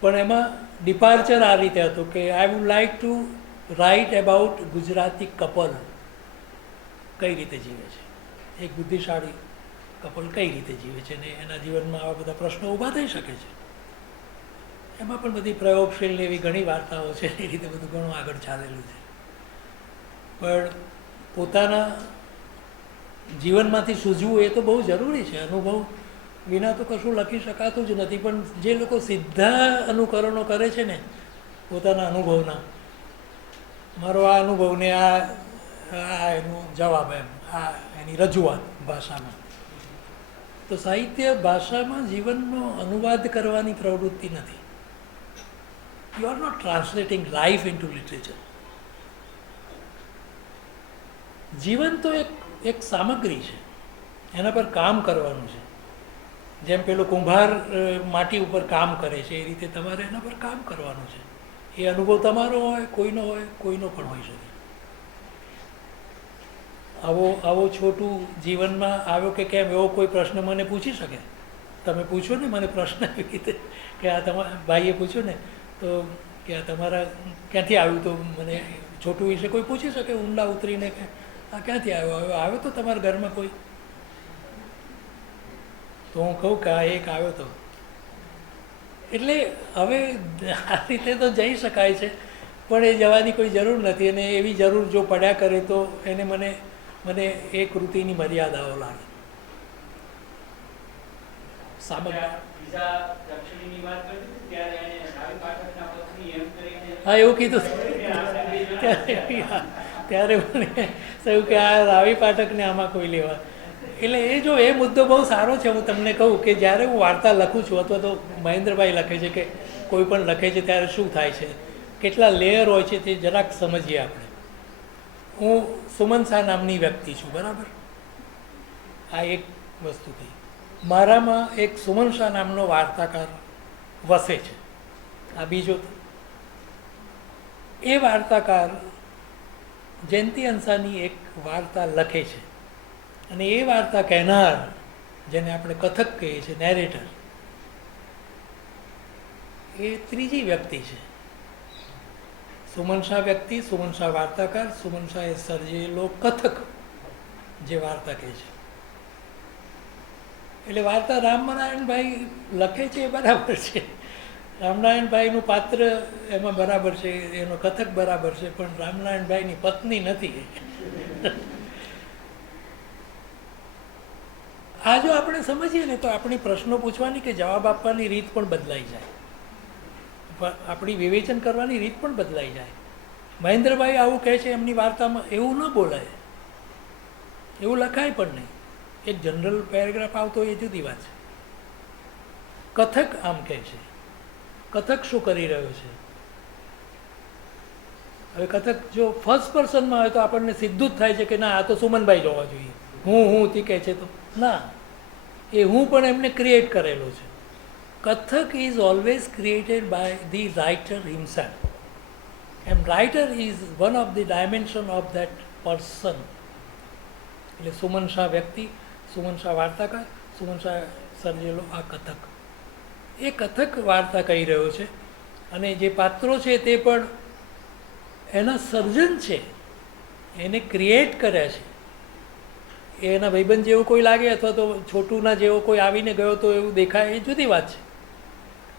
પણ એમાં ડિપાર્ચર આ રીતે હતું કે I would like to write about Gujarati couple, કઈ રીતે જીવે છે, એક બુદ્ધિશાળી કપલ કઈ રીતે જીવે છે, ને એના જીવનમાં આવા બધા પ્રશ્નો ઊભા થઈ શકે છે. એમાં પણ બધી પ્રયોગશીલ એવી ઘણી વાર્તાઓ છે, એ રીતે બધું ઘણું આગળ ચાલેલું છે. પણ પોતાના જીવનમાંથી સૂઝવું એ તો બહુ જરૂરી છે. અનુભવ વિના તો કશું લખી શકાતું જ નથી. પણ જે લોકો સીધા અનુકરણો કરે છે ને પોતાના અનુભવના, મારો આ અનુભવને આ એનો જવાબ, એમ આ એની રજૂઆત ભાષામાં. તો સાહિત્ય ભાષામાં જીવનનો અનુવાદ કરવાની પ્રવૃત્તિ નથી. You are not translating life into literature. જીવન તો એક સામગ્રી છે, એના પર કામ કરવાનું છે. જેમ પેલો કુંભાર માટી ઉપર કામ કરે છે, એ રીતે તમારે એના પર કામ કરવાનું છે. એ અનુભવ તમારો હોય, કોઈનો પણ હોઈ શકે. આવો છોટું જીવનમાં આવ્યો કે કેમ, એવો કોઈ પ્રશ્ન મને પૂછી શકે? તમે પૂછો ને મને પ્રશ્ન એવી રીતે કે આ તમારા ભાઈએ પૂછ્યું ને તો કે આ તમારા ક્યાંથી આવ્યું, તો મને છોટું વિશે કોઈ પૂછી શકે ઊંડા ઉતરીને કે આ ક્યાંથી આવ્યો? આવ્યો તો તમારા ઘરમાં કોઈ? તો હું કહું કે આ એક આવ્યો તો. એટલે હવે આ રીતે તો જઈ શકાય છે, પણ એ જવાની કોઈ જરૂર નથી. અને એવી જરૂર જો પડ્યા કરે તો એને મને એ કૃતિની મર્યાદાઓ લાગે. હા, એવું કીધું ત્યારે મને થયું કે આ રાવી પાઠકને આમાં કોઈ લેવા. એટલે એ જો એ મુદ્દો બહુ સારો છે. હું તમને કહું કે જ્યારે હું વાર્તા લખું છું, અથવા તો મહેન્દ્રભાઈ લખે છે કે કોઈ પણ લખે છે, ત્યારે શું થાય છે, કેટલા લેયર હોય છે તે જરાક સમજીએ આપણે. હું સુમન શાહ નામની વ્યક્તિ છું, બરાબર? આ એક વસ્તુ થઈ. મારામાં એક સુમન શાહ નામનો વાર્તાકાર વસે છે. આ બીજો. એ વાર્તાકાર જયંતિ અંસાની એક વાર્તા લખે છે, અને એ વાર્તા કહેનાર, જેને આપણે કથક કહીએ છીએ, નેરેટર, એ ત્રીજી વ્યક્તિ છે. સુમન શાહ વ્યક્તિ, સુમન શાહ વાર્તાકાર, સુમન શાહે સર્જેલો કથક જે વાર્તા કહે છે. એટલે વાર્તા રામનારાયણભાઈ લખે છે એ બરાબર છે, રામનારાયણભાઈનું પાત્ર એમાં બરાબર છે, એનો કથક બરાબર છે, પણ રામનારાયણભાઈની પત્ની નથી. આ જો આપણે સમજીએ ને તો આપણી પ્રશ્નો પૂછવાની કે જવાબ આપવાની રીત પણ બદલાઈ જાય, આપણી વિવેચન કરવાની રીત પણ બદલાઈ જાય. મહેન્દ્રભાઈ આવું કહે છે એમની વાર્તામાં, એવું ન બોલાય, એવું લખાય પણ નહીં. એક જનરલ પેરેગ્રાફ આવતો એ જુદી વાત છે. કથક આમ કહે છે. કથક શું કરી રહ્યો છે? હવે કથક જો ફર્સ્ટ પર્સનમાં હોય તો આપણને સીધું જ થાય છે કે ના, આ તો સુમનભાઈ જોવા જોઈએ. હું થી કહે છે તો ના, એ હું પણ એમને ક્રિએટ કરેલો છે. કથક is always created by the writer himself, and writer is one of the dimension of that person. એટલે સુમન શાહ વ્યક્તિ, સુમન શાહ વાર્તાકાર, સુમન શાહ સર્જેલો આ કથક. એ કથક વાર્તા કહી રહ્યો છે, અને જે પાત્રો છે તે પણ એના સર્જન છે, એને ક્રિએટ કર્યા છે. એના ભાઈબંધ જેવું કોઈ લાગે, અથવા તો છોટુના જેવો કોઈ આવીને ગયો તો એવું દેખાય, એ જુદી વાત છે.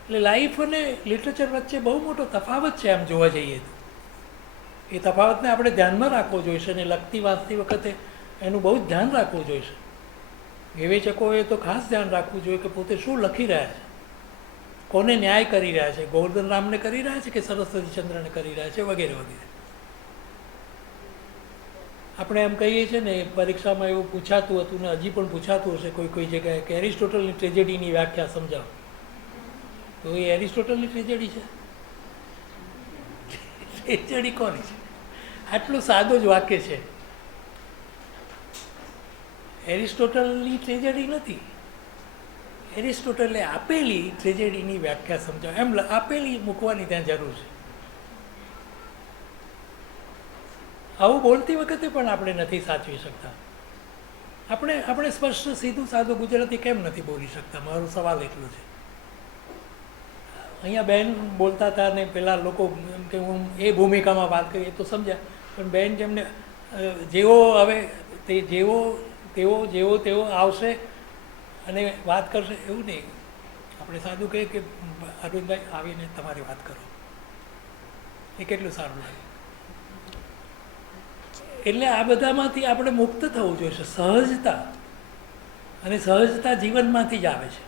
એટલે લાઈફ અને લિટરેચર વચ્ચે બહુ મોટો તફાવત છે આમ જોવા જઈએ તો. એ તફાવતને આપણે ધ્યાનમાં રાખવો જોઈશે, અને લખતી વાંચતી વખતે એનું બહુ જ ધ્યાન રાખવું જોઈશે. વિવેચકોએ તો ખાસ ધ્યાન રાખવું જોઈએ કે પોતે શું લખી રહ્યા છે, કોને ન્યાય કરી રહ્યા છે, ગોવર્ધન રામને કરી રહ્યા છે કે સરસ્વતી ચંદ્રને કરી રહ્યા છે, વગેરે વગેરે. આપણે એમ કહીએ છીએ ને, પરીક્ષામાં એવું પૂછાતું હતું ને હજી પણ પૂછાતું હશે કોઈ જગ્યાએ કે એરિસ્ટોટલની ટ્રેજેડીની વ્યાખ્યા સમજાવો. તો એ એરિસ્ટોટલની ટ્રેજેડી છે? ટ્રેજેડી કોની છે? આટલું સાદું જ વાક્ય છે. એરિસ્ટોટલની ટ્રેજેડી નથી. એરિસ્ટોટલે આપેલી ટ્રેજેડીની વ્યાખ્યા સમજાવો, એમ આપેલી મૂકવાની ત્યાં જરૂર છે. આવું બોલતી વખતે પણ આપણે નથી સાચવી શકતા. આપણે સ્પષ્ટ સીધું સાદું ગુજરાતી કેમ નથી બોલી શકતા? મારો સવાલ એટલો છે. અહીંયા બેન બોલતા હતા ને પેલા લોકો એમ કે હું એ ભૂમિકામાં વાત કરી તો સમજ્યા, પણ બેન જેમને જેવો હવે તે જેવો તેવો આવશે અને વાત કરશે એવું નહીં. આપણે સાદું કહીએ કે અરવિંદભાઈ આવીને તમારી વાત કરો, એ કેટલું સારું લાગે. એટલે આ બધામાંથી આપણે મુક્ત થવું જોઈએ. સહજતા, અને સહજતા જીવનમાંથી જ આવે છે.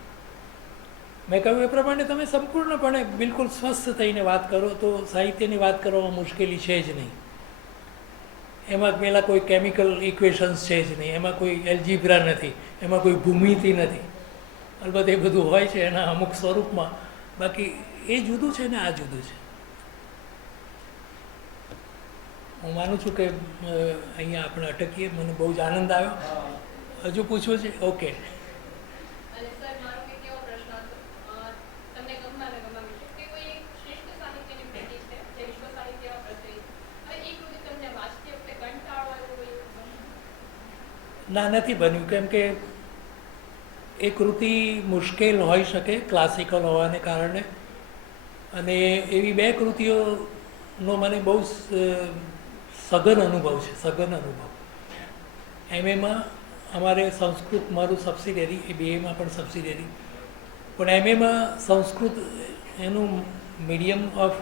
મેં કહ્યું એ પ્રમાણે તમે સંપૂર્ણપણે બિલકુલ સ્વસ્થ થઈને વાત કરો તો સાહિત્યની વાત કરવામાં મુશ્કેલી છે જ નહીં. એમાં પહેલાં કોઈ કેમિકલ ઇક્વેશન્સ છે જ નહીં, એમાં કોઈ એલ્જીબ્રા નથી, એમાં કોઈ ભૂમિતિ નથી. અલબત્ત એ બધું હોય છે એના અમુક સ્વરૂપમાં, બાકી એ જુદું છે ને આ જુદું છે. હું માનું છું કે અહીંયા આપણે અટકીએ. મને બહુ જ આનંદ આવ્યો. હજુ પૂછવું છે? ઓકે. ના, નથી બન્યું, કેમ કે એ કૃતિ મુશ્કેલ હોઈ શકે ક્લાસિકલ હોવાને કારણે, અને એવી બે કૃતિઓનો મને બહુ સઘન અનુભવ છે, સઘન અનુભવ. એમએમાં અમારે સંસ્કૃત મારું સબસિડિયરી, એ બીએમાં પણ સબસિડિયરી, પણ એમએમાં સંસ્કૃત એનું મીડિયમ ઓફ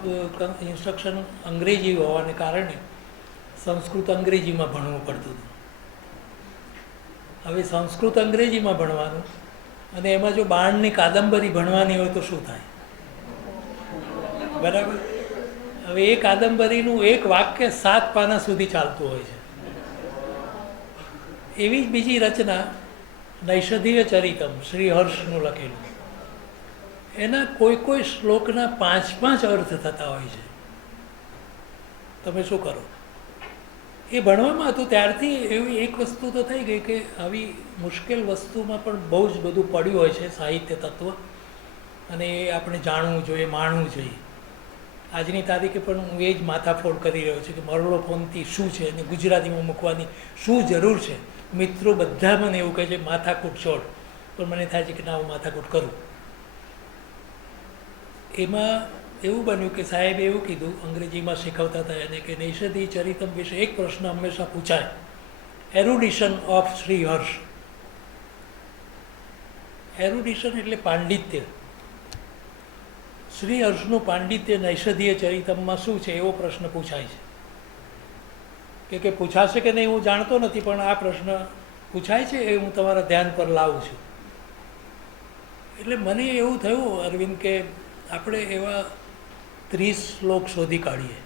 ઇન્સ્ટ્રક્શન અંગ્રેજી હોવાને કારણે સંસ્કૃત અંગ્રેજીમાં ભણવું પડતું હતું. હવે સંસ્કૃત અંગ્રેજીમાં ભણવાનું અને એમાં જો બાણની કાદંબરી ભણવાની હોય તો શું થાય? બરાબર. હવે એ કાદંબરીનું એક વાક્ય 7 પાના સુધી ચાલતું હોય છે. એવી જ બીજી રચના નૈષધીય ચરિતમ શ્રી હર્ષનું લખેલું, એના કોઈ શ્લોકના 5 અર્થ થતા હોય છે. તમે શું કરો? એ ભણવામાં હતું ત્યારથી એવી એક વસ્તુ તો થઈ ગઈ કે આવી મુશ્કેલ વસ્તુમાં પણ બહુ જ બધું પડ્યું હોય છે સાહિત્ય તત્વ, અને એ આપણે જાણવું જોઈએ, માણવું જોઈએ. આજની તારીખે પણ હું એ જ માથાફોડ કરી રહ્યો છું કે મરલોફોનથી શું છે અને ગુજરાતીમાં મૂકવાની શું જરૂર છે. મિત્રો બધા મને એવું કહે છે માથાકૂટ છોડ, પણ મને થાય છે કે ના, હું માથાકૂટ કરું. એમાં એવું બન્યું કે સાહેબે એવું કીધું, અંગ્રેજીમાં શીખવતા હતા એને, કે નૈષધી ચરિતમ વિશે એક પ્રશ્ન હંમેશા પૂછાય, એરુડિશન ઓફ શ્રી હર્ષ. એરુડિશન એટલે પાંડિત્ય. શ્રી હર્ષનું પાંડિત્ય નૈષધીય ચરિતમમાં શું છે એવો પ્રશ્ન પૂછાય છે. કે પૂછાશે કે નહીં હું જાણતો નથી, પણ આ પ્રશ્ન પૂછાય છે એ હું તમારા ધ્યાન પર લાવું છું. એટલે મને એવું થયું અરવિંદ કે આપણે એવા 30 શ્લોક શોધી કાઢીએ.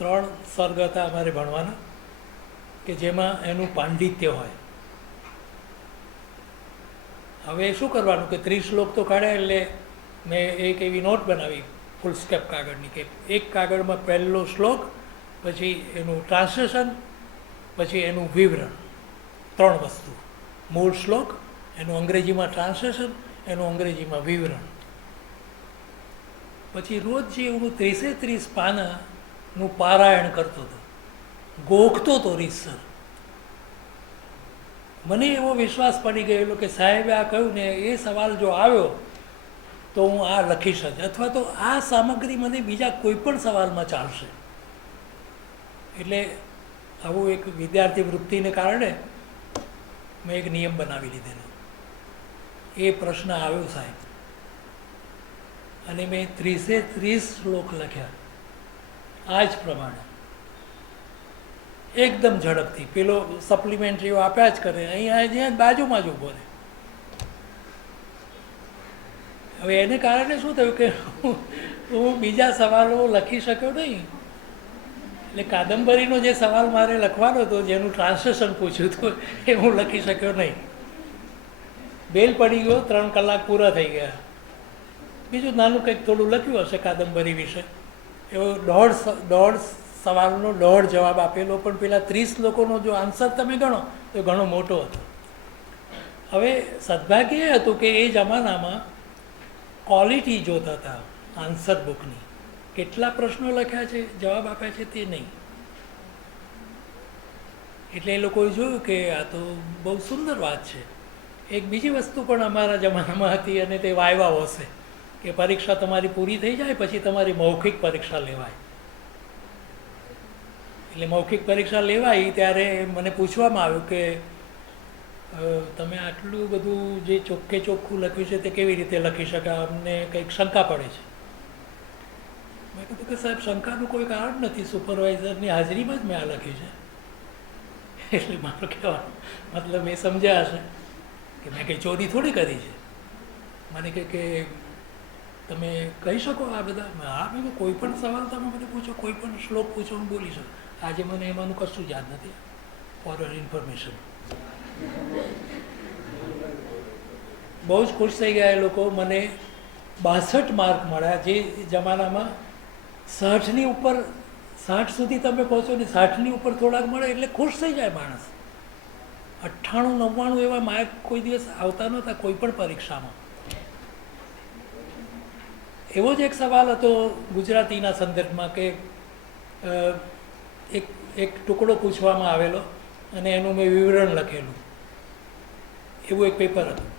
3 સર્ગ હતા અમારે ભણવાના કે જેમાં એનું પાંડિત્ય હોય. હવે શું કરવાનું કે 30 શ્લોક તો કાઢ્યા, એટલે મેં એક એવી નોટ બનાવી ફૂલ સ્કેપ કાગળની કે એક કાગળમાં પહેલો શ્લોક, પછી એનું ટ્રાન્સલેશન, પછી એનું વિવરણ. 3 વસ્તુ: મૂળ શ્લોક, એનું અંગ્રેજીમાં ટ્રાન્સલેશન, એનું અંગ્રેજીમાં વિવરણ. પછી રોજ જે હું 30 પાનાનું પારાયણ કરતો હતો, ગોખતો હતો રીતસર. મને એવો વિશ્વાસ પડી ગયેલો કે સાહેબે આ કહ્યું ને, એ સવાલ જો આવ્યો તો હું આ લખીશ જ, અથવા તો આ સામગ્રી મને બીજા કોઈ પણ સવાલમાં ચાલશે. એટલે આવું એક વિદ્યાર્થી વૃત્તિને કારણે મેં એક નિયમ બનાવી લીધેલો. એ પ્રશ્ન આવ્યો સાહેબ, અને મેં 30 શ્લોક લખ્યા આ જ પ્રમાણે, એકદમ ઝડપથી. પેલો સપ્લિમેન્ટરીઓ આપ્યા જ કરે, અહીંયા બાજુમાં જ ઊભો રહે. હવે એને કારણે શું થયું કે હું બીજા સવાલો લખી શક્યો નહીં. એટલે કાદંબરીનો જે સવાલ મારે લખવાનો હતો, જેનું ટ્રાન્સલેશન પૂછ્યું હતું, એ હું લખી શક્યો નહીં. બેલ પડી ગયો, 3 કલાક પૂરા થઈ ગયા. બીજું નાનું કંઈક થોડું લખ્યું હશે કાદંબરી વિશે, એવો દોઢ સવાલનો 1.5 જવાબ આપેલો, પણ પેલા 30 લોકોનો જો આન્સર તમે ગણો તો ઘણો મોટો હતો. હવે સદભાગ્ય એ હતું કે એ જમાનામાં ક્વોલિટી જોતા હતા આન્સર બુકની. કેટલા પ્રશ્નો લખ્યા છે, જવાબ આપ્યા છે તે નહીં. એટલે એ લોકોએ જોયું કે આ તો બહુ સુંદર વાત છે. એક બીજી વસ્તુ પણ અમારા જમાનામાં હતી, અને તે વાયવાઓ હશે કે પરીક્ષા તમારી પૂરી થઈ જાય પછી તમારી મૌખિક પરીક્ષા લેવાય. એટલે મૌખિક પરીક્ષા લેવાય ત્યારે મને પૂછવામાં આવ્યું કે તમે આટલું બધું જે ચોખ્ખે ચોખ્ખું લખ્યું છે તે કેવી રીતે લખી શકાય, અમને કંઈક શંકા પડે છે. મેં કીધું કે સાહેબ, શંકાનું કોઈ કારણ નથી, સુપરવાઇઝરની હાજરીમાં જ મેં આ લખ્યું છે. એટલે મારો કહેવાનો મતલબ એ સમજ્યા હશે કે મેં કંઈ ચોરી થોડી કરી છે. મને કે તમે કહી શકો આ બધા? હા, મેં કોઈ પણ સવાલ તમે મને પૂછો, કોઈ પણ શ્લોક પૂછો, હું બોલી શકું. આજે મને એમાંનું કશું યાદ નથી, ફોર યોર ઇન્ફોર્મેશન. બહુ જ ખુશ થઈ ગયા એ લોકો. મને 62 માર્ક મળ્યા, જે જમાનામાં 60ની ઉપર, 60 સુધી તમે પહોંચો ને 60ની ઉપર થોડાક મળે એટલે ખુશ થઈ જાય માણસ. 98, 99 એવા માર્ક કોઈ દિવસ આવતા નહોતા કોઈ પણ પરીક્ષામાં. એવો જ એક સવાલ હતો ગુજરાતીના સંદર્ભમાં કે એક ટુકડો પૂછવામાં આવેલો અને એનું મેં વિવરણ લખેલું, એવું એક પેપર હતું.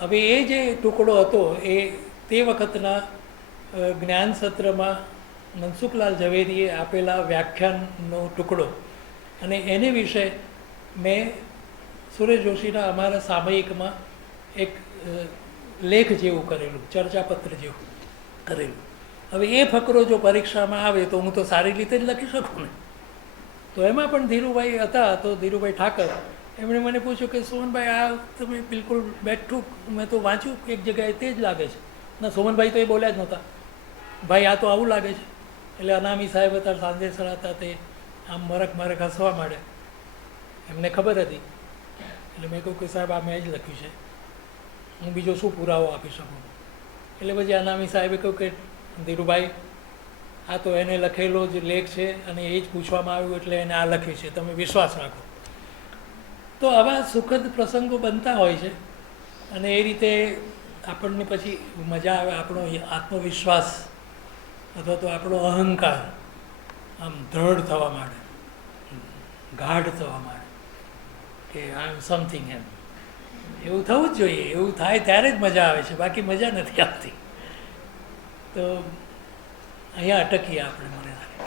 હવે એ જે ટુકડો હતો એ તે વખતના જ્ઞાન સત્રમાં મનસુખલાલ ઝવેરીએ આપેલા વ્યાખ્યાનનો ટુકડો, અને એની વિશે મેં સુરેશ જોશીના અમારા સામયિકમાં એક લેખ જેવું કરેલું, ચર્ચાપત્ર જેવું કરેલું. હવે એ ફકરો જો પરીક્ષામાં આવે તો હું તો સારી રીતે જ લખી શકું ને. તો એમાં પણ ધીરુભાઈ હતા, તો ધીરુભાઈ ઠાકર, એમણે મને પૂછ્યું કે સોમનભાઈ આ તમે બિલકુલ બેઠું, મેં તો વાંચ્યું એક જગ્યાએ તે જ લાગે છે. ના, સોમનભાઈ તો એ બોલ્યા જ નહોતા, ભાઈ આ તો આવું લાગે છે. એટલે અનામી સાહેબ હતા, સાંજેસર હતા, તે આમ મરક હસવા માંડે. એમને ખબર હતી. એટલે મેં કહ્યું કે સાહેબ આ મેં જ લખ્યું છે, હું બીજો શું પુરાવો આપી શકું. એટલે પછી અનામી સાહેબે કહ્યું કે ધીરુભાઈ આ તો એને લખેલો જ લેખ છે અને એ જ પૂછવામાં આવ્યું એટલે એને આ લખ્યું છે, તમે વિશ્વાસ રાખો. તો આવા સુખદ પ્રસંગો બનતા હોય છે અને એ રીતે આપણને પછી મજા આવે. આપણો આત્મવિશ્વાસ અથવા તો આપણો અહંકાર આમ દ્રઢ થવા માંડે, ગાઢ થવા માંડે કે આઈ એમ સમથિંગ એમ. એવું થવું જ જોઈએ. એવું થાય ત્યારે જ મજા આવે છે, બાકી મજા નથી આવતી. તો અહીંયા અટકીએ આપણે, મને લાગે.